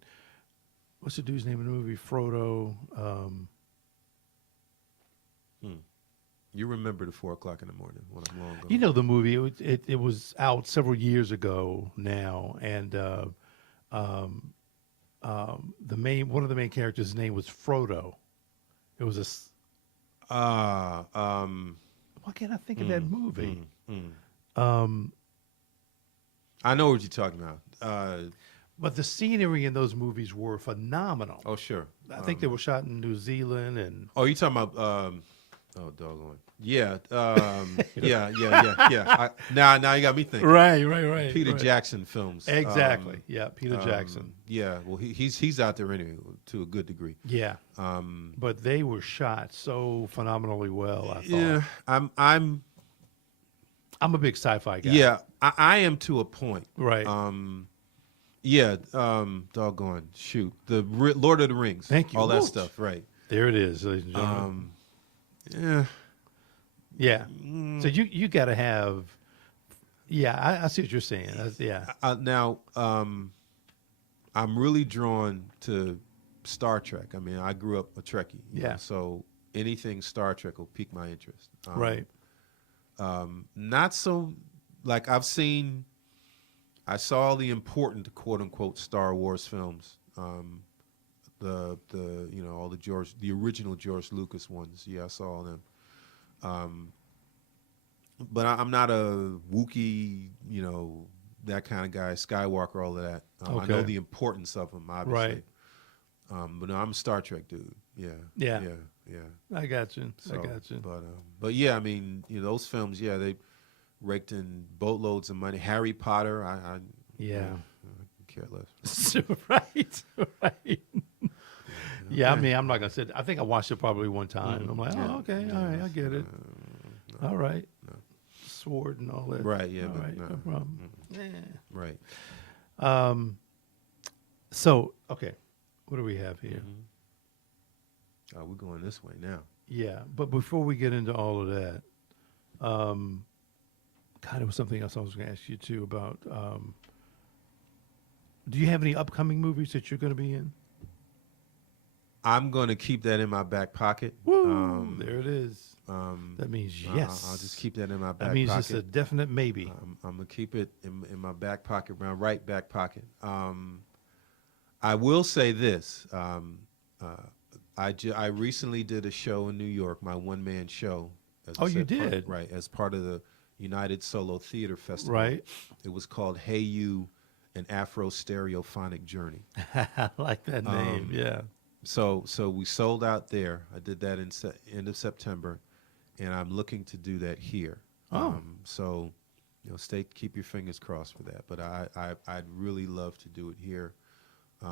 What's the dude's name in the movie? Frodo. You remember the 4 o'clock in the morning when I'm long gone. You know the movie. It was out several years ago now, and one of the main characters' name was Frodo. It was why can't I think of that movie? I know what you're talking about. But the scenery in those movies were phenomenal. Oh, sure. I think they were shot in New Zealand and Oh, you talking about? Oh, doggone. Yeah. Yeah. Now you got me thinking. right. Peter Jackson films. Exactly. Yeah, Peter Jackson. Yeah. Well, he's out there anyway to a good degree. Yeah. But they were shot so phenomenally well. I thought. Yeah. I'm I'm a big sci-fi guy. Yeah. I am to a point. Right. Yeah. Doggone. Shoot. The Lord of the Rings. Thank you. All that Woo. stuff. Right. There it is, ladies and gentlemen. Yeah. Yeah. So you got to have. Yeah, I see what you're saying. Yeah. Now, I'm really drawn to Star Trek. I mean, I grew up a Trekkie. you know, Yeah. so anything Star Trek will pique my interest. Right. Not so, like I saw the important quote unquote Star Wars films. The all the original George Lucas ones. Yeah, I saw all them. But I'm not a Wookiee, that kind of guy, Skywalker, all of that. I know Okay. the importance of them, obviously. Right. But no, I'm a Star Trek dude. Yeah. Yeah. Yeah. I got you. So, I got you. But yeah, I mean, those films, yeah, they raked in boatloads of money. Harry Potter, I Yeah. I care less. right. Yeah, I mean, I'm not gonna say. I think I watched it probably one time. I'm like, Yeah. oh, okay, all right, I get it. All right, sword and all that. Right, yeah, all but right, no. no problem. Right. So okay, what do we have here? Oh, we're going this way now. Yeah, but before we get into all of that, God, there was something else I was going to ask you too about. Do you have any upcoming movies that you're going to be in? I'm going to keep that in my back pocket. Woo! There it is. Um, That means I- yes. I'll just keep that in my That back means it's a pocket. definite maybe. I'm gonna keep it in my back pocket, my right back pocket. I will say this: I recently did a show in New York, my one man show. As I Oh, you said, did? right? As part of the United Solo Theater Festival. Right. It was called "Hey You," an Afro Stereophonic Journey. I like that name. Yeah. So we sold out there. I did that in end of September, and I'm looking to do that here. Oh. So, keep your fingers crossed for that. But I'd really love to do it here.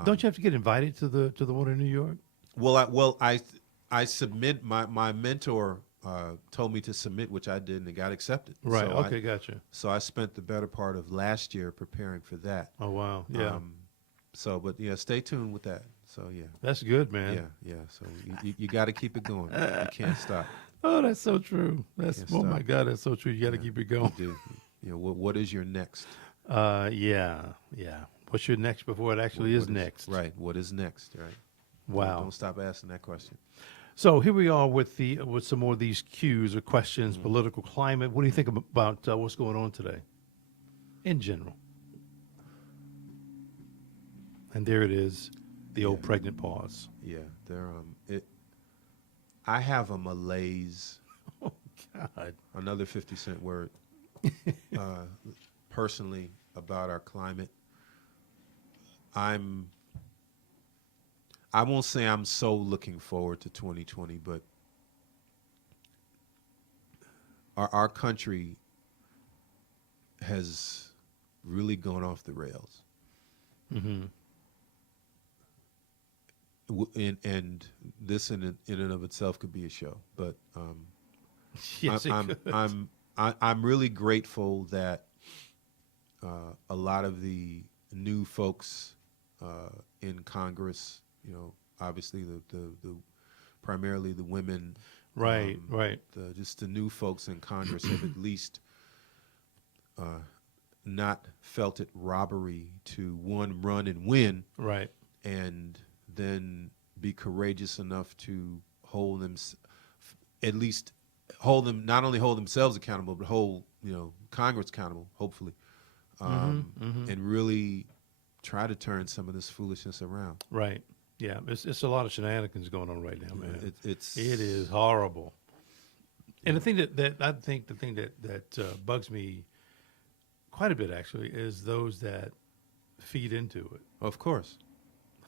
Don't you have to get invited to the one in New York? I submit. My mentor told me to submit, which I did, and it got accepted. Right. So Okay. Gotcha. So I spent the better part of last year preparing for that. Oh wow. Yeah. But stay tuned with that. So yeah. That's good, man. Yeah. So you got to keep it going. You can't stop. Oh, that's so true. That's Can't oh stop. my God, that's so true. You got to keep it going. You do. What is your next? Yeah. What's your next before it actually What is next? Right. What is next? Right. Wow. Don't stop asking that question. So here we are with some more of these cues or questions, political climate. What do you think about what's going on today, in general? And there it is, the old pregnant pause. Yeah. I have a malaise. Oh God. Another 50-cent word. Personally, about our climate. I won't say I'm so looking forward to 2020, but our country has really gone off the rails. Mm-hmm. And this in and of itself could be a show, but Yes, it could. I'm really grateful that a lot of the new folks in Congress, obviously the primarily the women, Right. just the new folks in Congress have at least not felt it robbery to run and win, Right. and then be courageous enough to hold them, at least not only hold themselves accountable, but hold Congress accountable, hopefully, and really try to turn some of this foolishness around. Right. Yeah. It's a lot of shenanigans going on right now, man. It is horrible. And the thing that bugs me quite a bit actually is those that feed into it. Of course,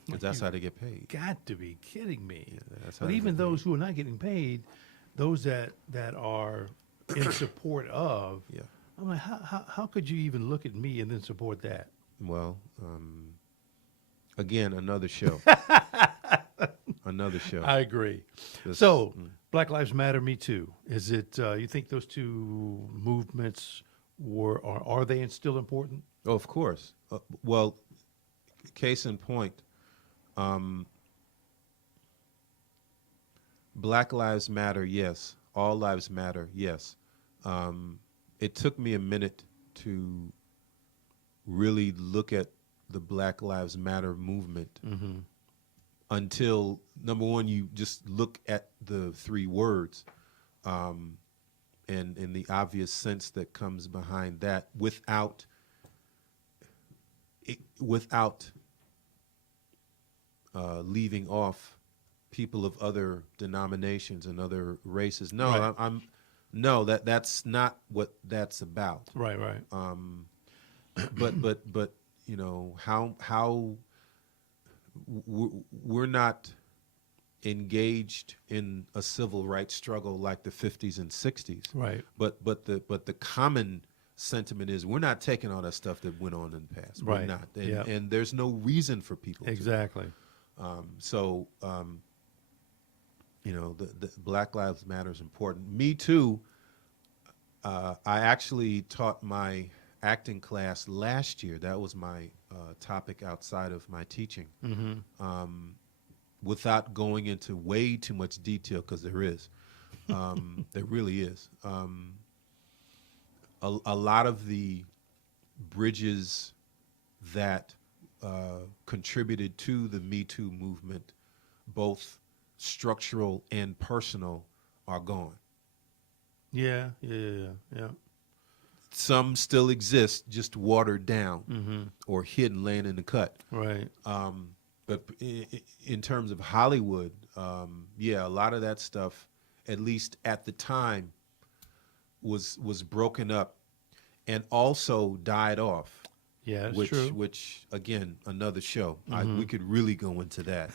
'cause Like, that's you how they get paid. Got to be kidding me. Yeah, that's how But they even get those paid. who are not getting paid, those that are in support of, Yeah. I'm like, how could you even look at me and then support that? Well, again, another show. Another show. I agree. This- So, Black Lives Matter, Me Too. Is it? You think those two movements are they still important? Oh, of course. Well, case in point, Black Lives Matter, yes. All lives matter, yes. It took me a minute to really look at the Black Lives Matter movement until, number one, you just look at the three words and the obvious sense that comes behind that without leaving off people of other denominations and other races. No, Right. that's not what that's about. Right. But how we're not engaged in a civil rights struggle like the 50s and 60s. Right. But the common sentiment is we're not taking all that stuff that went on in the past. Right. We're not. Yeah. And there's no reason for people Exactly. to. The Black Lives Matter is important. Me Too. I actually taught my acting class last year. That was my topic outside of my teaching. Without going into way too much detail, because there is. There really is. A lot of the bridges that contributed to the Me Too movement, both structural and personal, are gone. Yeah. Some still exist, just watered down or hidden, laying in the cut. Right. But in terms of Hollywood, yeah, a lot of that stuff, at least at the time, was broken up and also died off. Yeah, that's which, true. Which again, another show. We could really go into that.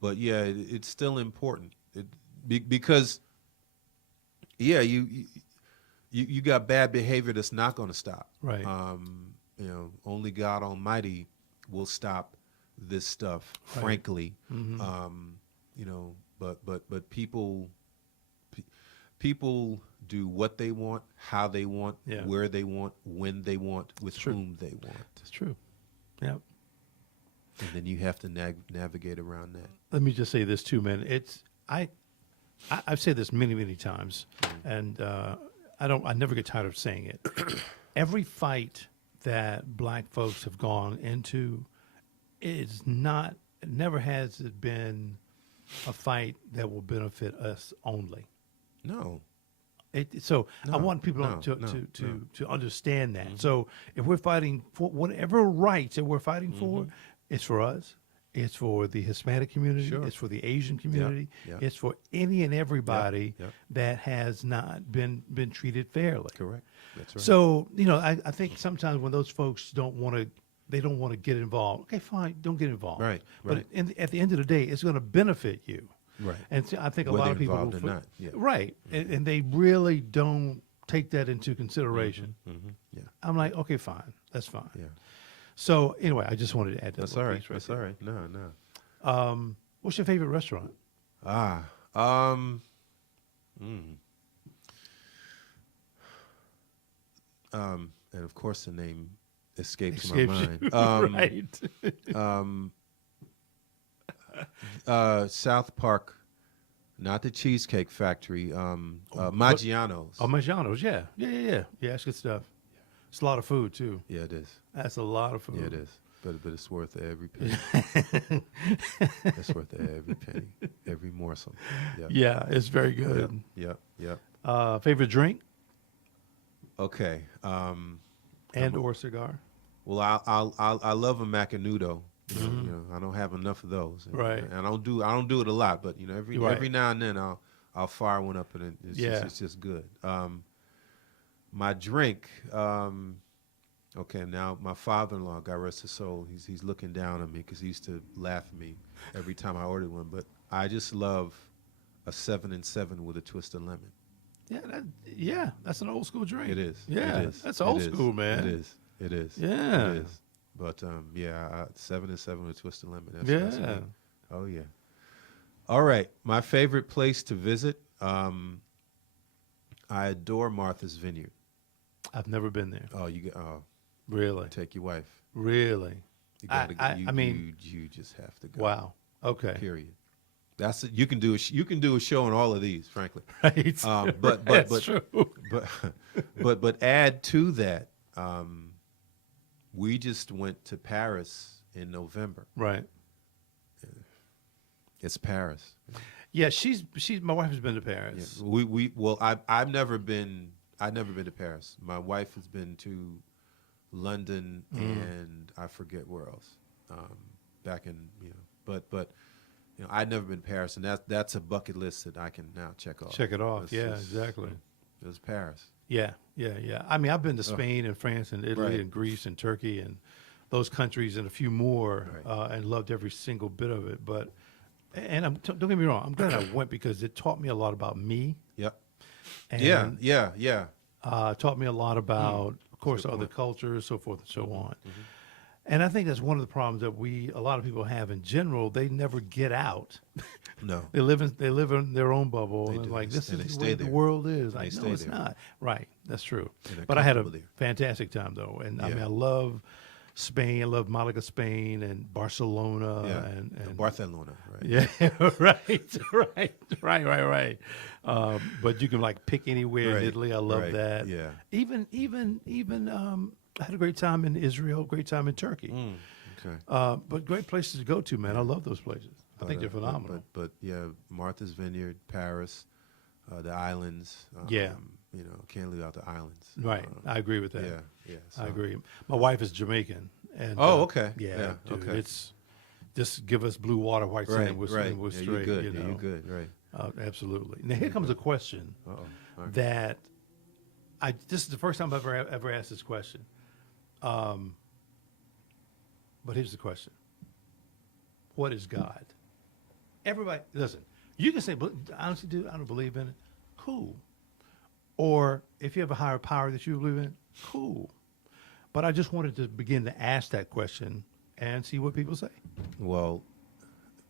But yeah, it's still important because, yeah, you got bad behavior that's not going to stop. Right. Only God Almighty will stop this stuff. Right. Frankly, but people do what they want, how they want, Yeah. where they want, when they want, with True. whom they want, It's true. Yeah. and then you have to navigate around that. Let me just say this too, man. I've said this many, many times, and I never get tired of saying it. Every fight that black folks have gone into never has it been a fight that will benefit us only. No. I want people to understand that. So if we're fighting for whatever rights that we're fighting for, it's for us. It's for the Hispanic community. Sure. It's for the Asian community. Yeah. It's for any and everybody Yep. that has not been treated fairly. Correct. That's right. So I think sometimes when those folks don't want to get involved. Okay, fine, don't get involved. Right. But at the end of the day, it's going to benefit you. Right. And so I think a Whether lot of people involved or not, yeah. right, and they really don't take that into consideration. Yeah. I'm like, okay, fine, that's fine. Yeah. So anyway, I just wanted to add that. That's little all right. piece That's there. all right. No. What's your favorite restaurant? And of course the name escapes Escapes my you. mind. Right. South Park, not the Cheesecake Factory. Maggiano's. Oh, Maggiano's, yeah. Yeah, that's good stuff. It's a lot of food too. Yeah, it is. That's a lot of food. Yeah, it is. But it's worth every penny. It's worth every penny, every morsel. Yeah. Yeah, it's very good. Yep. Favorite drink Okay. and or cigar? Well, I love a Macanudo. I don't have enough of those. Right. And I don't do it a lot, but Right. every now and then I'll fire one up, and it's just good. My drink. Okay, now my father-in-law, God rest his soul, he's looking down on me because he used to laugh at me every time I ordered one. But I just love a 7 and 7 with a twist of lemon. Yeah, that's an old school drink. It is. Yeah, it is. that's old It is. school, man. It is. Yeah. It is. But 7 and 7 with a twist of lemon. That's Yeah. me. Oh yeah. All right, my favorite place to visit. I adore Martha's Vineyard. I've never been there. Oh, Really? take your wife. Really? You gotta, I mean, you just have to go. wow. Okay. Period. That's it. You can do a show on all of these, frankly. Right. That's true. But add to that, we just went to Paris in November. Right. It's Paris. Yeah, she's my wife has been to Paris. Yeah. I've never been to Paris. My wife has been to London and I forget where else. Back in but I'd never been to Paris, and that's a bucket list that I can now check off. Check it off. It's Yeah, just- exactly. It was Paris. Yeah. I mean, I've been to Spain and France and Italy Right. and Greece and Turkey and those countries and a few more, Right. and loved every single bit of it. But don't get me wrong, I'm glad I went because it taught me a lot about me. Yep. And, Yeah. taught me a lot about, of course, good other point. cultures, so forth and so on. And I think that's one of the problems that a lot of people have in general. They never get out. No. They live in their own bubble. They And do. like, They this stay- is they the stay way the there. world is. They Like, stay no, it's there. not. Right. That's true. And they're But I had a comfortable there. fantastic time, though. And I Yeah. mean, I love Spain. I love Malaga, Spain, and Barcelona, Yeah, and Barcelona, right? yeah, right. But you can like pick anywhere in Right, Italy. I love right, that. yeah. Even I had a great time in Israel, great time in Turkey. Okay. But great places to go to, man. I love those places. I think they're phenomenal. But yeah, Martha's Vineyard, Paris, the islands. Yeah. You know, can't leave out the islands. Right, I agree with that. Yeah, yeah. So. I agree. My wife is Jamaican, and Oh, okay. yeah, dude, okay. it's just give us blue water, white Right, sand, we're right. we're Yeah, straight. you're good. You know, Yeah, you're good. Right. Absolutely. Now here comes a question Uh-oh. All right. that this is the first time I've ever asked this question. But here's the question: what is God? Everybody, listen. You can say, "But honestly, dude, I don't believe in it." Cool. Or if you have a higher power that you believe in, cool. But I just wanted to begin to ask that question and see what people say. Well,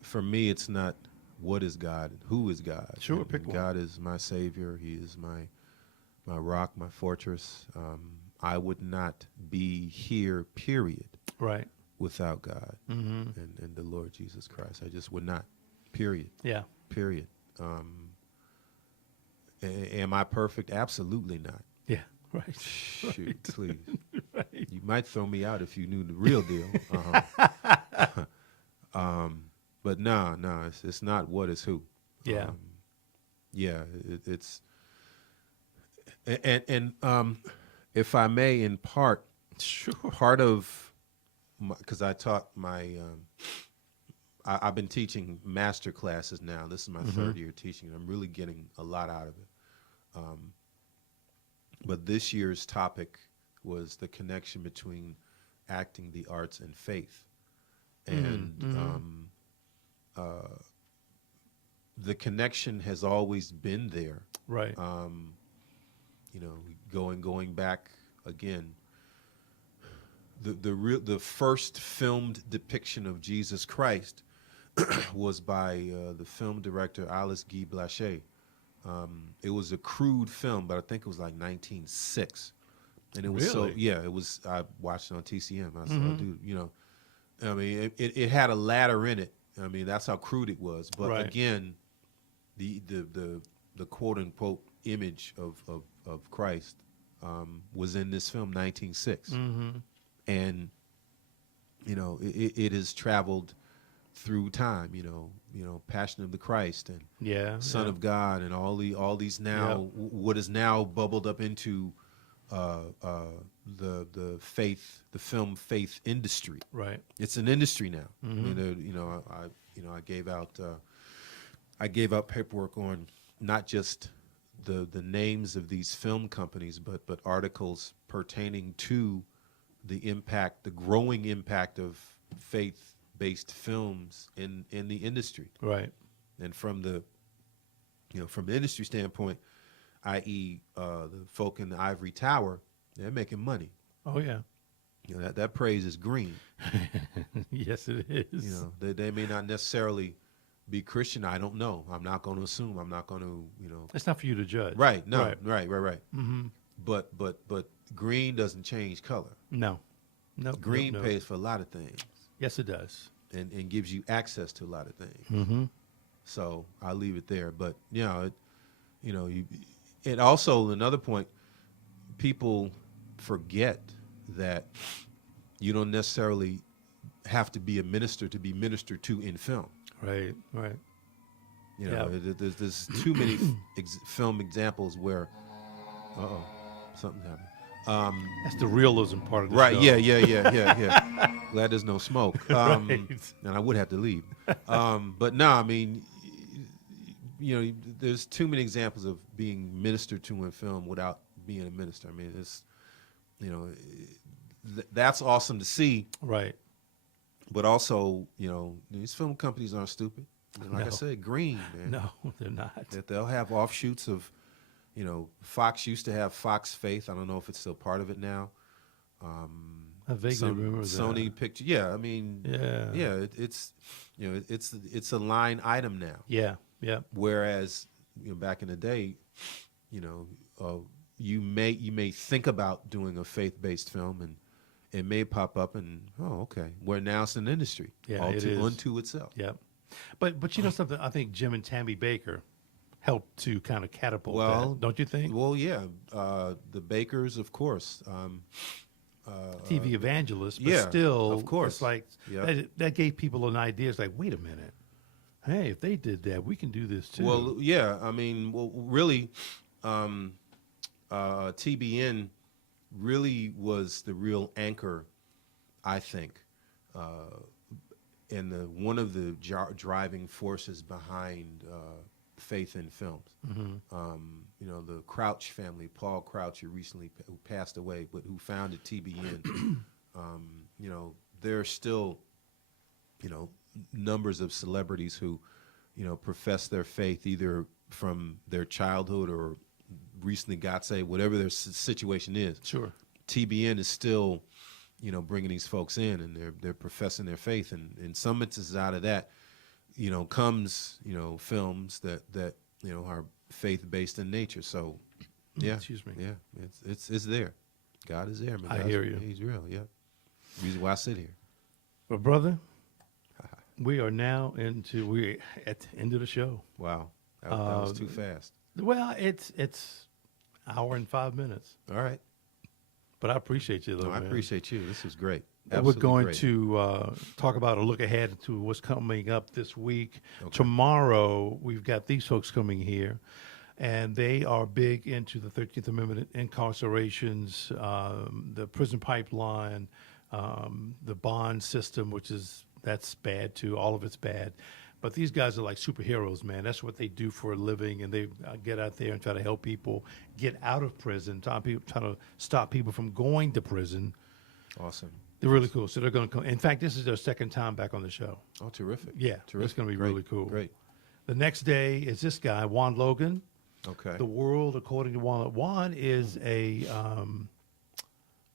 for me, it's not what is God, who is God. Sure, And pick one. God is my Savior. He is my rock, my fortress. I would not be here, period, Right. without God and the Lord Jesus Christ. I just would not, period, Yeah. period. Am I perfect? Absolutely not. Yeah. Right. Shoot, please. Right. You might throw me out if you knew the real deal. But no, it's not what, it's who. Yeah. Yeah, it's and if I may, in part, Sure. part of because I taught I've been teaching master classes now. This is my third year teaching. I'm really getting a lot out of it. But this year's topic was the connection between acting, the arts, and faith. And the connection has always been there. Right. You know, going back again, the first filmed depiction of Jesus Christ was by the film director Alice Guy Blaché. It was a crude film, but I think it was like 1906, and it was Really? it was. I watched it on TCM. I said, oh, dude, you know, I mean, it had a ladder in it. I mean, that's how crude it was. But Right. again, the quote unquote image of Christ was in this film 1906, and you know, it has traveled through time. You know, Passion of the Christ and Son of God and all these now what is now bubbled up into the film faith industry. Right. It's an industry now. I mean, I gave out paperwork on not just the names of these film companies, but articles pertaining to the growing impact of faith-based films in the industry. Right. And from the industry standpoint, i.e., the folk in the ivory tower, they're making money. Oh yeah. You know, that praise is green. Yes, it is. You know, they may not necessarily be Christian. I don't know. I'm not going to assume. I'm not going to, It's not for you to judge. Right. No. Right. Right. But green doesn't change color. No. No. Green no. pays for a lot of things Yes, it does. and gives you access to a lot of things. So I'll leave it there. But and also another point, people forget that you don't necessarily have to be a minister to be ministered to in film. Right. Right. You know, there's too many film examples where, something happened. That's the realism part of the Right? show. Yeah. Glad there's no smoke. Right. And I would have to leave. But no, I mean, there's too many examples of being ministered to in film without being a minister. I mean, it's, that's awesome to see. Right. But also, these film companies aren't stupid. And like I No. said, green, man. No, they're not. That they'll have offshoots of, Fox used to have Fox Faith. I don't know if it's still part of it now. I vaguely remember that. Sony Picture. Yeah, I mean, Yeah. it's it's a line item now. Yeah. Yeah. Whereas back in the day, you may think about doing a faith-based film, it may pop up and, oh, okay, where now it's an industry Yeah, it is. unto itself. Yep. But you know something? I think Jim and Tammy Baker helped to kind of catapult Well, that, don't you think? Well, yeah, the bakers, of course. TV evangelists, but yeah, still, of course. it's like Yeah. that gave people an idea. It's like, wait a minute, hey, if they did that, we can do this too. Well, yeah, I mean, well, really, TBN really was the real anchor, I think, and one of the driving forces behind faith in films. You know, the Crouch family, Paul Crouch, who recently who passed away, but who founded TBN. You know, there are still, you know, numbers of celebrities who, you know, profess their faith either from their childhood or recently got saved, whatever their situation is. Sure. TBN is still, you know, bringing these folks in, and they're professing their faith, and in some instances out of that, you know, comes, you know, films that you know are faith based in nature. So, yeah, Excuse me. yeah, it's there. God is there, man. I hear you. He's real. Yeah, reason why I sit here. But brother, we are now we're at the end of the show. Wow, that was too fast. Well, it's hour and 5 minutes, All right. but I appreciate you, though. No, I man. appreciate you. This was great. We're Absolutely going great. to talk about a look ahead to what's coming up this week. Okay. Tomorrow, we've got these folks coming here, and they are big into the 13th Amendment incarcerations, the prison pipeline, the bond system, that's bad too. All of it's bad. But these guys are like superheroes, man. That's what they do for a living, and they get out there and try to help people get out of prison, try to stop people from going to prison. Awesome. They're really cool. So they're going to come. In fact, this is their second time back on the show. Oh, terrific. Yeah, Terrific. it's going to be Great. really cool. Great. The next day is this guy, Juan Logan. Okay. The World According to Juan. Juan is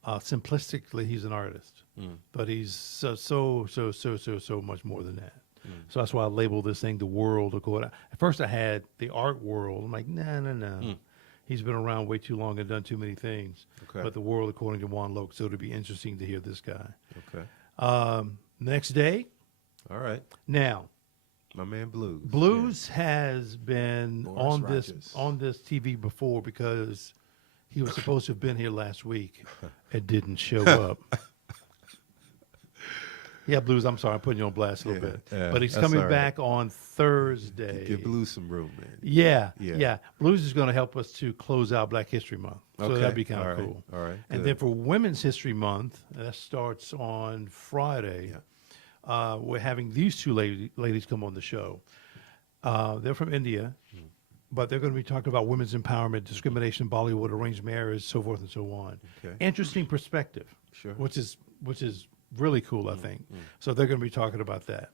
simplistically, he's an artist, but he's so much more than that. So that's why I labeled this thing The World According. At first I had The Art World. I'm like, no. He's been around way too long and done too many things. Okay. But The World According to Juan Logan. So it'll be interesting to hear this guy. Okay. Next day. All right. Now, My man Blues. Blues has been Morris Rogers. on this TV before because he was supposed to have been here last week and didn't show up. Yeah, Blues, I'm sorry, I'm putting you on blast a little bit. Yeah, but he's that's coming all right. back on Thursday. Give Blues some room, man. Yeah. Blues is going to help us to close out Black History Month. So Okay. that'd be kind All of right. cool. All right. And Good. then for Women's History Month, that starts on Friday. Yeah. We're having these two ladies come on the show. They're from India, but they're going to be talking about women's empowerment, discrimination, Bollywood, arranged marriage, so forth and so on. Okay. Interesting perspective, Sure. which is really cool, I think. So they're going to be talking about that.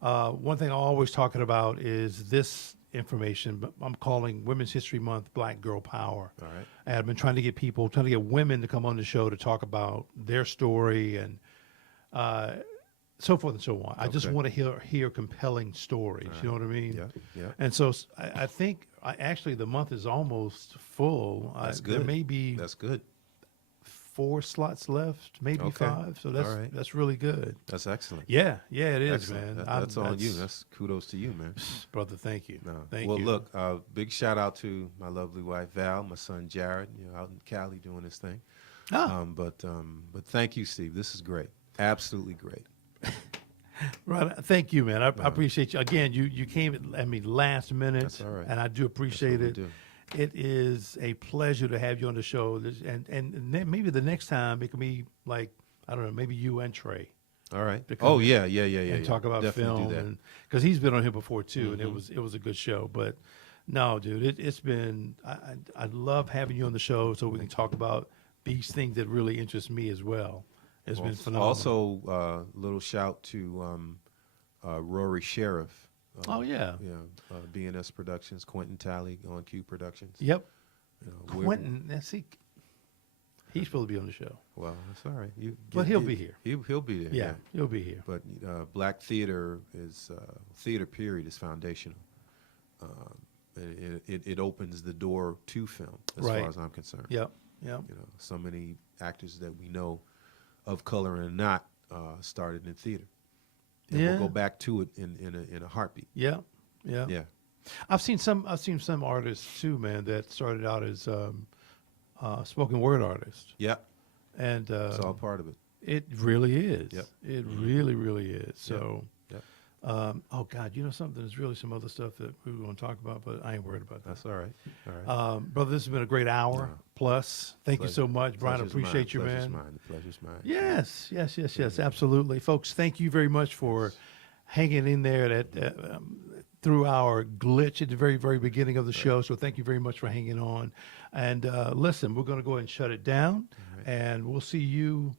One thing I'm always talking about is this information, but I'm calling Women's History Month Black Girl Power. All right. And I've been trying to get women to come on the show to talk about their story and so forth and so on. I just Okay. want to hear compelling stories. You know what I mean? Yeah. Yeah. And so I think actually the month is almost full. That's There good. may be That's good. 4 slots left, maybe Okay. 5. So All right. that's really good. That's excellent. Yeah, it is, Excellent. man. That's on you. That's kudos to you, man. brother. Thank you. No. Thank well, you. look, big shout out to my lovely wife Val, my son Jared, out in Cali doing this thing. But thank you, Steve. This is great. Absolutely great. Right. Thank you, man. I appreciate you. Again, you came at me last minute. That's all right. And I do appreciate That's what it. we do. It is a pleasure to have you on the show. And maybe the next time it can be like, I don't know, maybe you and Trey. All right. To come Oh in yeah. And talk about Definitely film. do that. Because he's been on here before, too, and it was a good show. But no, dude, it's been, I love having you on the show so we can talk about these things that really interest me as well. It's been phenomenal. Also, little shout to Rory Sheriff. Oh, yeah. BNS Productions, Quentin Talley on Q Productions. Yep. We're- Quentin, he's supposed to be on the show. Well, that's all right. But he'll be here. He'll be there. Yeah, he'll be here. But black theater is theater. Period is foundational. It opens the door to film, as Right. far as I'm concerned. Yep. So many actors that we know of color or not, started in theater. And Yeah. we'll go back to it in a heartbeat. Yeah. Yeah. Yeah. I've seen some artists too, man, that started out as spoken word artists, Yeah. and It's all part of it. it really is. Yep. It really, really is. So, Yep. oh God, you know something? There's really some other stuff that we were going to talk about, but I ain't worried about that. That's all right. All right. Brother, this has been a great hour plus. Thank you so much, Brian. Pleasure's Appreciate you, mine. man. Pleasure's mine. The pleasure's mine. Yes, absolutely. Folks, thank you very much for hanging in there through our glitch at the very, very beginning of the show. So thank you very much for hanging on. And listen, we're going to go ahead and shut it down, and we'll see you